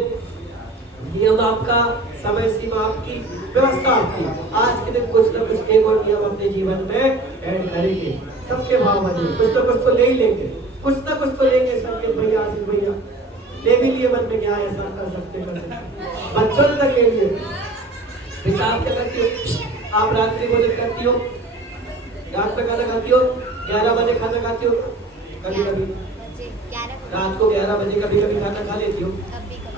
नियम आपका, समय सीमा आपकी, व्यवस्था आपकी, आज के दिन कुछ ना कुछ एक और नियम अपने जीवन में ऐड करेंगे। सबके भाव बदले, कुछ ना कुछ तो ले ही लेंगे, कुछ ना कुछ तो लेंगे। संकेत भैया, आशीष भैया ले भी लिए मन में, क्या ऐसा कर सकते बच्चों ने तक ले लिए। पिता आप क्या करती हो? आप रात्रि भोजन करती हो, रात में खाना खाती हो, 11 बजे खाना खाती हो? कभी कभी रात को 11 बजे कभी कभी खाना खा लेती हो?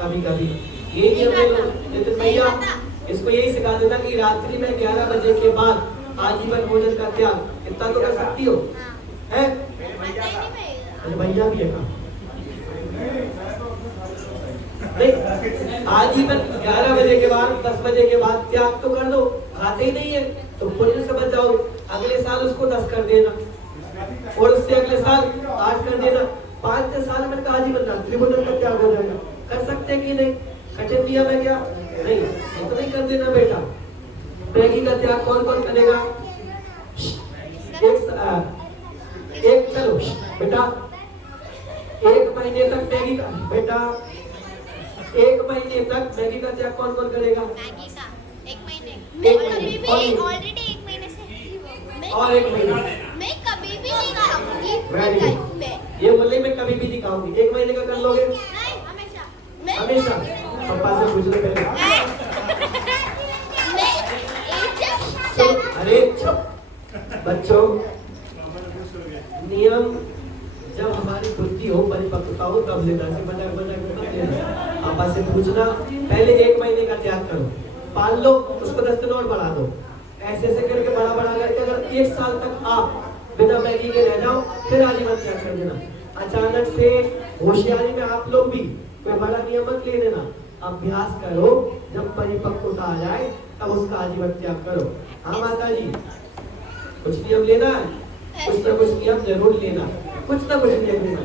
कभी कभी। ये नियम ले लो नितिन भैया, इसको यही सिखा देना कि रात्रि में 11 बजे के बाद आजीवन भोजन का त्याग इतना तो कर सकती हो, है? भैया भी है नहीं, आजीवन 11 बजे के बाद, 10 बजे के बाद त्याग तो कर दो। खाते ही नहीं है तो पुण्य से बच जाओ। अगले साल उसको 10 कर देना और उससे अगले साल 8 कर देना। 5 साल में आजीवन रात्रि भोजन का त्याग हो जाएगा। कर सकते कि नहीं? कठिन नियम है क्या? नहीं, तो नहीं कर देना बेटा। मैगी का त्याग कौन कौन करेगा? एक चलो बेटा, 1 महीने तक मैगी का, बेटा 1 महीने तक मैगी का त्याग कौन कौन करेगा? मैगी का 1 महीने, मैं कभी भी ऑलरेडी 1 महीने से और 1 महीने मैं कभी भी नहीं खाऊंगी लाइफ में। ये बोले मैं कभी भी नहीं खाऊंगी। 1 महीने का कर लोगे? नहीं, हमेशा। हमेशा पापा से पूछ ले पहले। अरे चुप बच्चों, नियम जब हमारी बुद्धि हो, परिपक्वता हो, तब लेना से मजाक मत लेना। पापा से पूछना, पहले 1 महीने का त्याग करो, पाल लो, उसको 10 दिन और बढ़ा दो। ऐसे ऐसे करके बड़ा बड़ा करके अगर 1 साल तक आप बिना मैगी के रह जाओ, फिर आजीवन त्याग कर देना। अचानक से होशियारी में आप लोग भी कोई बड़ा नियम मत ले लेना। अभ्यास करो, जब परिपक्वता आ जाए तब उसका आजीवन त्याग करो। हाँ माता जी, कुछ नियम लेना है, कुछ ना कुछ नियम जरूर लेना, कुछ ना कुछ नियम लेना।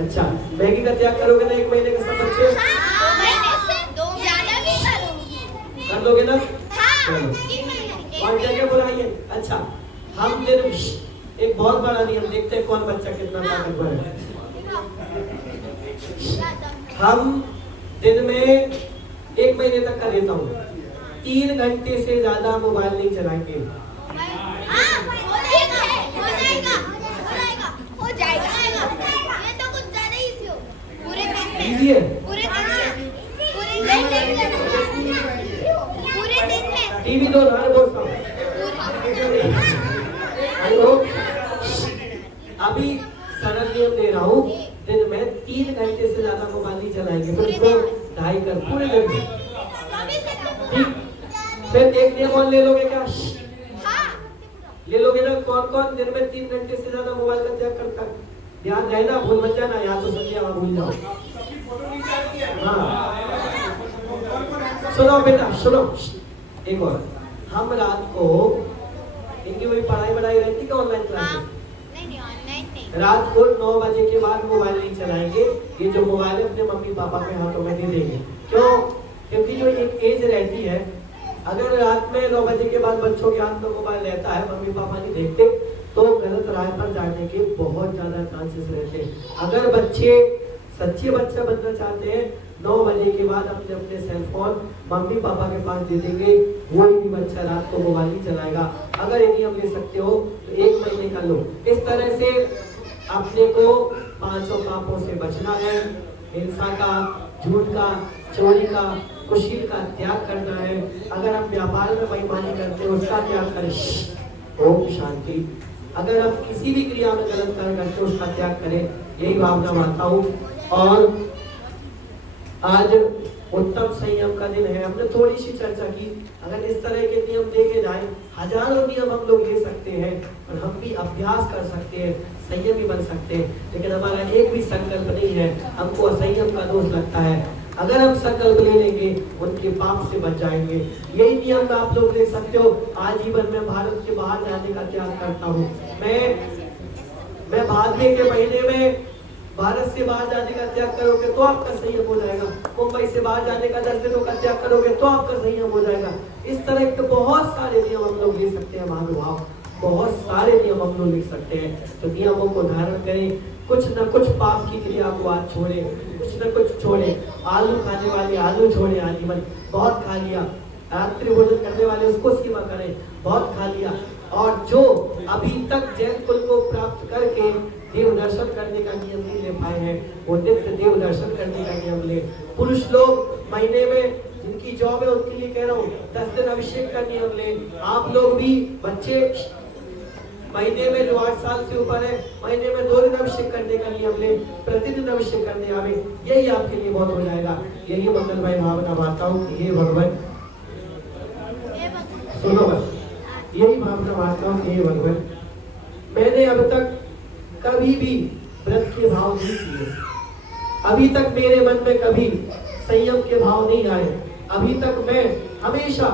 अच्छा, मैगी का त्याग करोगे ना 1 महीने का सब बच्चे? कर दोगे ना? चलो, और क्या क्या बुलाइए। अच्छा, हम दिन एक बहुत बड़ा नियम देखते हैं, कौन बच्चा कितना ताकतवर है। हम दिन में 1 महीने तक का देता हूँ, 3 घंटे से ज्यादा मोबाइल नहीं चलाएंगे। पूरे दिन में टीवी दो ना दोस्तों। अभी सरल नियम दे रहा हूँ, दिन में 3 घंटे से ज्यादा मोबाइल नहीं चलाएंगे। फिर उसको 2.5 कर पूरे दिन में। फिर एक नियम और ले लोगे क्या? ले लोगे ना? कौन कौन दिन में 3 घंटे से ज्यादा मोबाइल का त्याग करता है? ध्यान रहना, भूल मत जाना, या तो संध्या भूल जाओ। हाँ सुनो बेटा, सुनो एक और। हम रात को इनकी वही पढ़ाई बढ़ाई रहती है ऑनलाइन क्लासेस, नहीं ऑनलाइन नहीं। रात को 9 बजे के बाद मोबाइल नहीं चलाएंगे। ये जो मोबाइल है अपने मम्मी पापा के हाथों में दे देंगे। क्यों? क्योंकि जो एक एज रहती है, अगर रात में 9 बजे के बाद बच्चों के हाथ में मोबाइल रहता है, मम्मी पापा नहीं देखते, तो गलत राह पर जाने के बहुत ज्यादा चांसेस रहते हैं। अगर बच्चे सच्चे बच्चा बनना चाहते हैं, 9 बजे के बाद अपने अपने सेलफोन मम्मी पापा के पास दे देंगे, कोई भी बच्चा रात को मोबाइल नहीं चलाएगा। अगर ये नियम ले सकते हो तो 1 महीने का लो। इस तरह से अपने को 5 पापों से बचना है। हिंसा का, झूठ का, चोरी का, कुशील का त्याग करना है। अगर आप व्यापार में बेईमानी करते हो उसका त्याग करें। ओम शांति। अगर आप किसी भी क्रिया में गलत कार्य करते हो उसका त्याग करें, यही भावना मानता हूँ। और आज उत्तम संयम का दिन है। हमने थोड़ी सी चर्चा की। अगर इस तरह के नियम देखे जाए, हजारों नियम हम लोग ले सकते हैं और हम भी अभ्यास कर सकते हैं, संयमी बन सकते हैं। लेकिन हमारा एक भी संकल्प नहीं है, हमको असंयम का दोष लगता है। अगर हम संकल्प ले लेंगे उनके पाप से बच जाएंगे। यही नियम आप लोग ले सकते हो। आजीवन में भारत के बाहर जाने का त्याग करता हूँ। मैं भाद्र के महीने में भारत से बाहर जाने का त्याग करोगे तो आपका संयम हो जाएगा। मुंबई से बाहर जाने का 10 दिनों का त्याग करोगे तो आपका संयम हो जाएगा। इस तरह के बहुत सारे नियम हम लोग ले सकते हैं महानुभाव, बहुत सारे नियम हम लोग ले सकते हैं। तो नियमों को धारण करें, कुछ न कुछ पाप की क्रिया को आज छोड़े, कुछ न कुछ छोड़े। आलू खाने वाले आलू छोड़े आजीवन, बहुत खा लिया। रात्रि भोजन करने वाले उसको सीमा करें, बहुत खा लिया। और जो अभी तक जैन कुल को प्राप्त करके देव दर्शन करने का नियम नहीं ले पाए हैं, वो नित्य देव दर्शन करने का नियम ले। पुरुष लोग महीने में जिनकी जॉब है उनके लिए कह रहा हूँ 10 दिन अभिषेक का नियम ले। आप लोग भी बच्चे महीने में जो 8 साल से ऊपर है, महीने में 2 दिन अभिषेक करने का नियम ले, प्रतिदिन अभिषेक करने आवे। यही आपके लिए बहुत हो जाएगा। यही मंगलमय भावना मानता हूँ कि हे भगवान, सुनो बस, यही भावना मानता हूँ कि हे भगवान, मैंने अब तक कभी भी व्रत के भाव नहीं किए। अभी तक मेरे मन में कभी संयम के भाव नहीं आए। अभी तक मैं हमेशा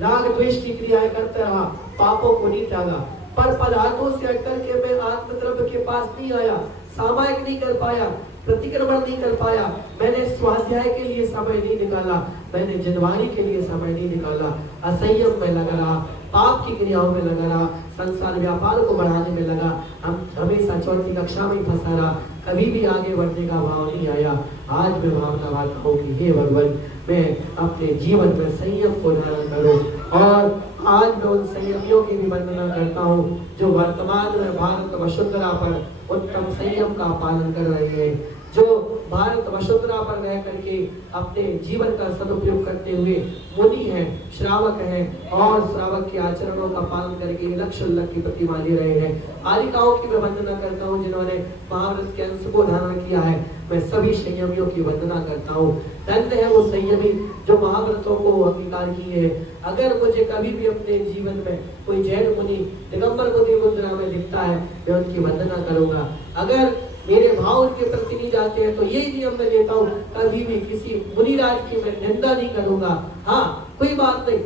राग द्वेष की क्रियाएं करता रहा, पापों को नहीं त्यागा। पर पदार्थों से हट करके मैं आत्मद्रव्य के पास नहीं आया, सामायिक नहीं कर पाया, प्रतिक्रमण नहीं कर पाया। मैंने स्वाध्याय के लिए समय नहीं निकाला, मैंने जनवारी के लिए समय नहीं निकाला। असंयम में लगा रहा, पाप की क्रियाओं में लगा रहा, संसार व्यापार को बढ़ाने में लगा। हम हमेशा 4ठी कक्षा में फंसा रहा, कभी भी आगे बढ़ने का भाव नहीं आया। आज मैं भावना मानता हूँ कि हे भगवान, मैं अपने जीवन में संयम को धारण करूं। और आज मैं उन संयमियों की भी वंदना करता हूँ जो वर्तमान में भारत वसुंधरा पर उत्तम संयम का पालन कर रहे हैं, जो भारत वसुंधरा पर रह करके अपने जीवन का सदुपयोग करते हुए मुनि हैं, श्रावक हैं और श्रावक के आचरणों का पालन करके लक्ष्य की प्रतिमा ले रहे हैं। आलिकाओं की मैं वंदना करता हूँ जिन्होंने महाव्रत के अंश को धारण किया है। मैं सभी संयमियों की वंदना करता हूँ। धन्य है वो संयमी जो महाव्रतों को अंगीकार किए हैं। अगर मुझे कभी भी अपने जीवन में कोई जैन मुनि दिगंबर मुनि मुद्रा में दिखता है, मैं उनकी वंदना करूंगा। अगर मेरे भाव उनके प्रति नहीं जाते हैं तो यही नियम मैं लेता हूँ, कभी भी किसी मुनिराज की मैं निंदा नहीं करूंगा। हाँ, कोई बात नहीं,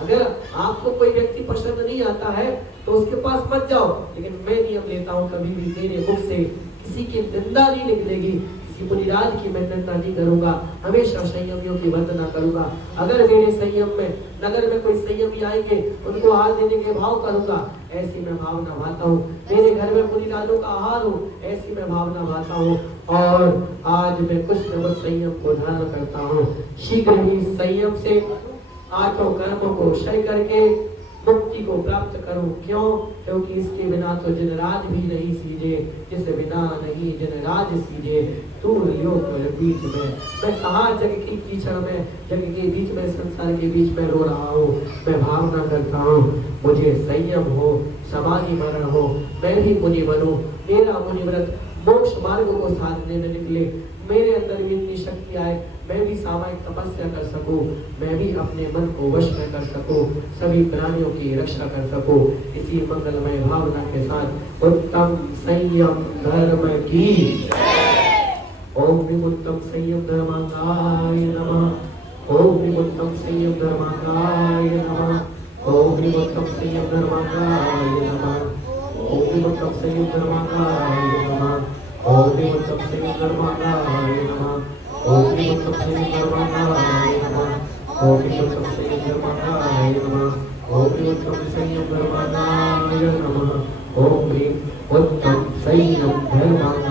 अगर आपको कोई व्यक्ति पसंद नहीं आता है तो उसके पास मत जाओ, लेकिन मैं नियम लेता हूँ कभी भी मेरे मुख से किसी की निंदा नहीं निकलेगी, किसी मुनिराज की मैं निंदा नहीं करूंगा। हमेशा संयमियों की वंदना करूंगा। अगर मेरे संयम में नगर में कोई संयमी आएंगे उनको आहार देने के भाव करूंगा, ऐसी मैं भावना मानता हूँ। मेरे घर में मुनिराजों का आहार हो, ऐसी मैं भावना मानता हूँ। और आज मैं कुछ न कुछ संयम को धारण करता हूँ। शीघ्र ही संयम से 8 कर्मों को क्षय करके मुक्ति को प्राप्त करूं। क्यों? क्योंकि इसके बिना तो जनराज भी नहीं सीजे, जिस बिना नहीं जनराज सीजे। तू लियो कर बीच में, मैं कहाँ जग की कीचड़ में, जग के बीच में, संसार के बीच में रो रहा हूँ। मैं भावना करता हूँ मुझे संयम हो, समाधि मरण हो, मैं भी मुनि बनूं। मेरा मुनि व्रत मोक्ष मार्ग को साधने में निकले, मेरे अंदर भी इतनी शक्ति आए, मैं भी सामायिक तपस्या कर सकूं, मैं भी अपने मन को वश में कर सकूं, सभी प्राणियों की रक्षा कर सकूं। इसी मंगलमय भावना के साथ उत्तम संयम धर्म की ओम विमुक्तम संयम धर्मांगाय नमः। ओम विमुक्तम संयम धर्मांगाय नमः। ओम विमुक्तम संयम धर्मांगाय नमः। ओम विमुक्तम संयम धर्मांगाय नमः। ओम विमुक्तम संयम धर्मांगाय नमः। ओम विमुक्तम संयम धर्मांगाय नमः। ओम विमुक्तम संयम धर्मांगाय नमः। ओम विमुक्तम संयम धर्मांगाय नमः। ओम उत्तम संयम धर्मांगाय